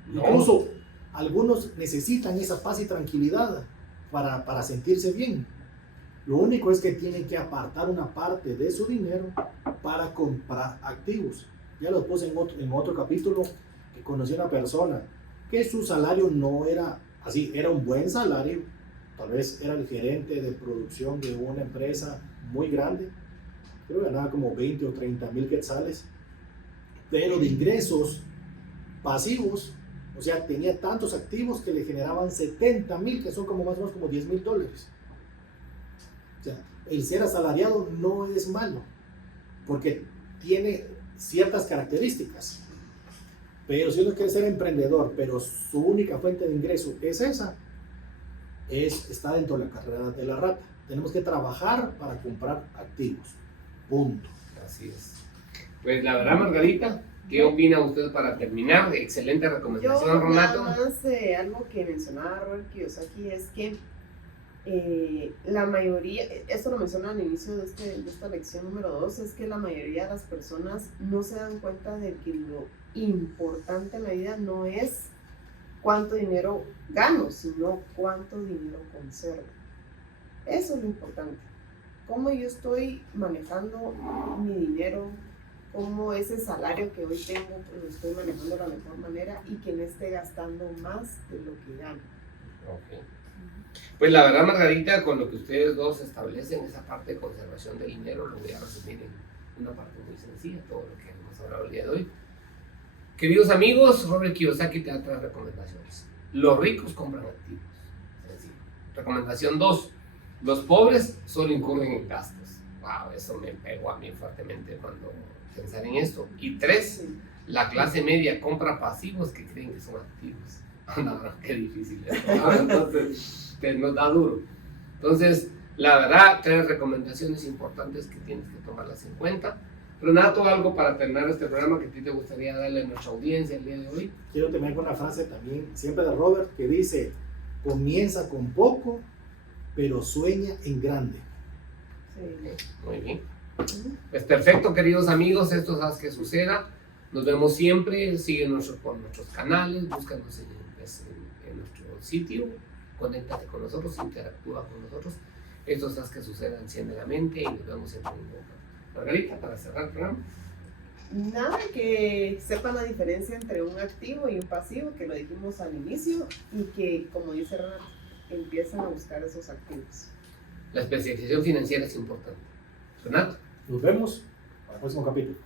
No. Incluso algunos necesitan esa paz y tranquilidad para sentirse bien. Lo único es que tienen que apartar una parte de su dinero para comprar activos. Ya lo puse en otro capítulo, que conocí a una persona que su salario no era así, era un buen salario, tal vez era el gerente de producción de una empresa muy grande, creo que ganaba como 20 o 30 mil quetzales, pero de ingresos pasivos, o sea, tenía tantos activos que le generaban 70 mil, que son como más o menos como $10,000. O sea, el ser asalariado no es malo, porque tiene ciertas características, pero si uno quiere ser emprendedor, pero su única fuente de ingreso es esa, está dentro de la carrera de la rata. Tenemos que trabajar para comprar activos, punto. Así es. Pues la verdad, Margarita, ¿qué opina usted para terminar? Excelente recomendación, Renato. Nada más, algo que mencionaba Robert Kiyosaki es que la mayoría, esto lo menciona al inicio de esta lección número 2, es que la mayoría de las personas no se dan cuenta de que lo importante en la vida no es cuánto dinero gano, sino cuánto dinero conservo. Eso es lo importante. Cómo yo estoy manejando mi dinero, cómo ese salario que hoy tengo lo estoy manejando de la mejor manera y que no esté gastando más de lo que gano. Okay. Pues la verdad, Margarita, con lo que ustedes dos establecen, esa parte de conservación del dinero, lo voy a resumir en una parte muy sencilla, todo lo que hemos hablado el día de hoy. Queridos amigos, Robert Kiyosaki te da 3 recomendaciones. Los ricos compran activos. Sencillo. Recomendación 2. Los pobres solo incurren en gastos. Wow, eso me pegó a mí fuertemente cuando pensar en esto. Y 3. La clase media compra pasivos que creen que son activos. No, qué difícil esto. Entonces, nos da duro. Entonces, la verdad, 3 recomendaciones importantes que tienes que tomarlas en cuenta. Renato, algo para terminar este programa que a ti te gustaría darle a nuestra audiencia el día de hoy. Quiero terminar con una frase también, siempre de Robert, que dice: comienza con poco, pero sueña en grande. Sí. Muy bien. Pues perfecto, queridos amigos, esto es Haz que Suceda. Nos vemos siempre, síguenos por nuestros canales, búscanos en nuestro sitio, conéctate con nosotros, interactúa con nosotros. Esto es Haz que Suceda, enciende la mente y nos vemos en un momento. Margarita, para cerrar el programa. Nada, que sepan la diferencia entre un activo y un pasivo, que lo dijimos al inicio, y que, como dice Renato, empiezan a buscar esos activos. La especialización financiera es importante. Renato. Nos vemos para el próximo capítulo.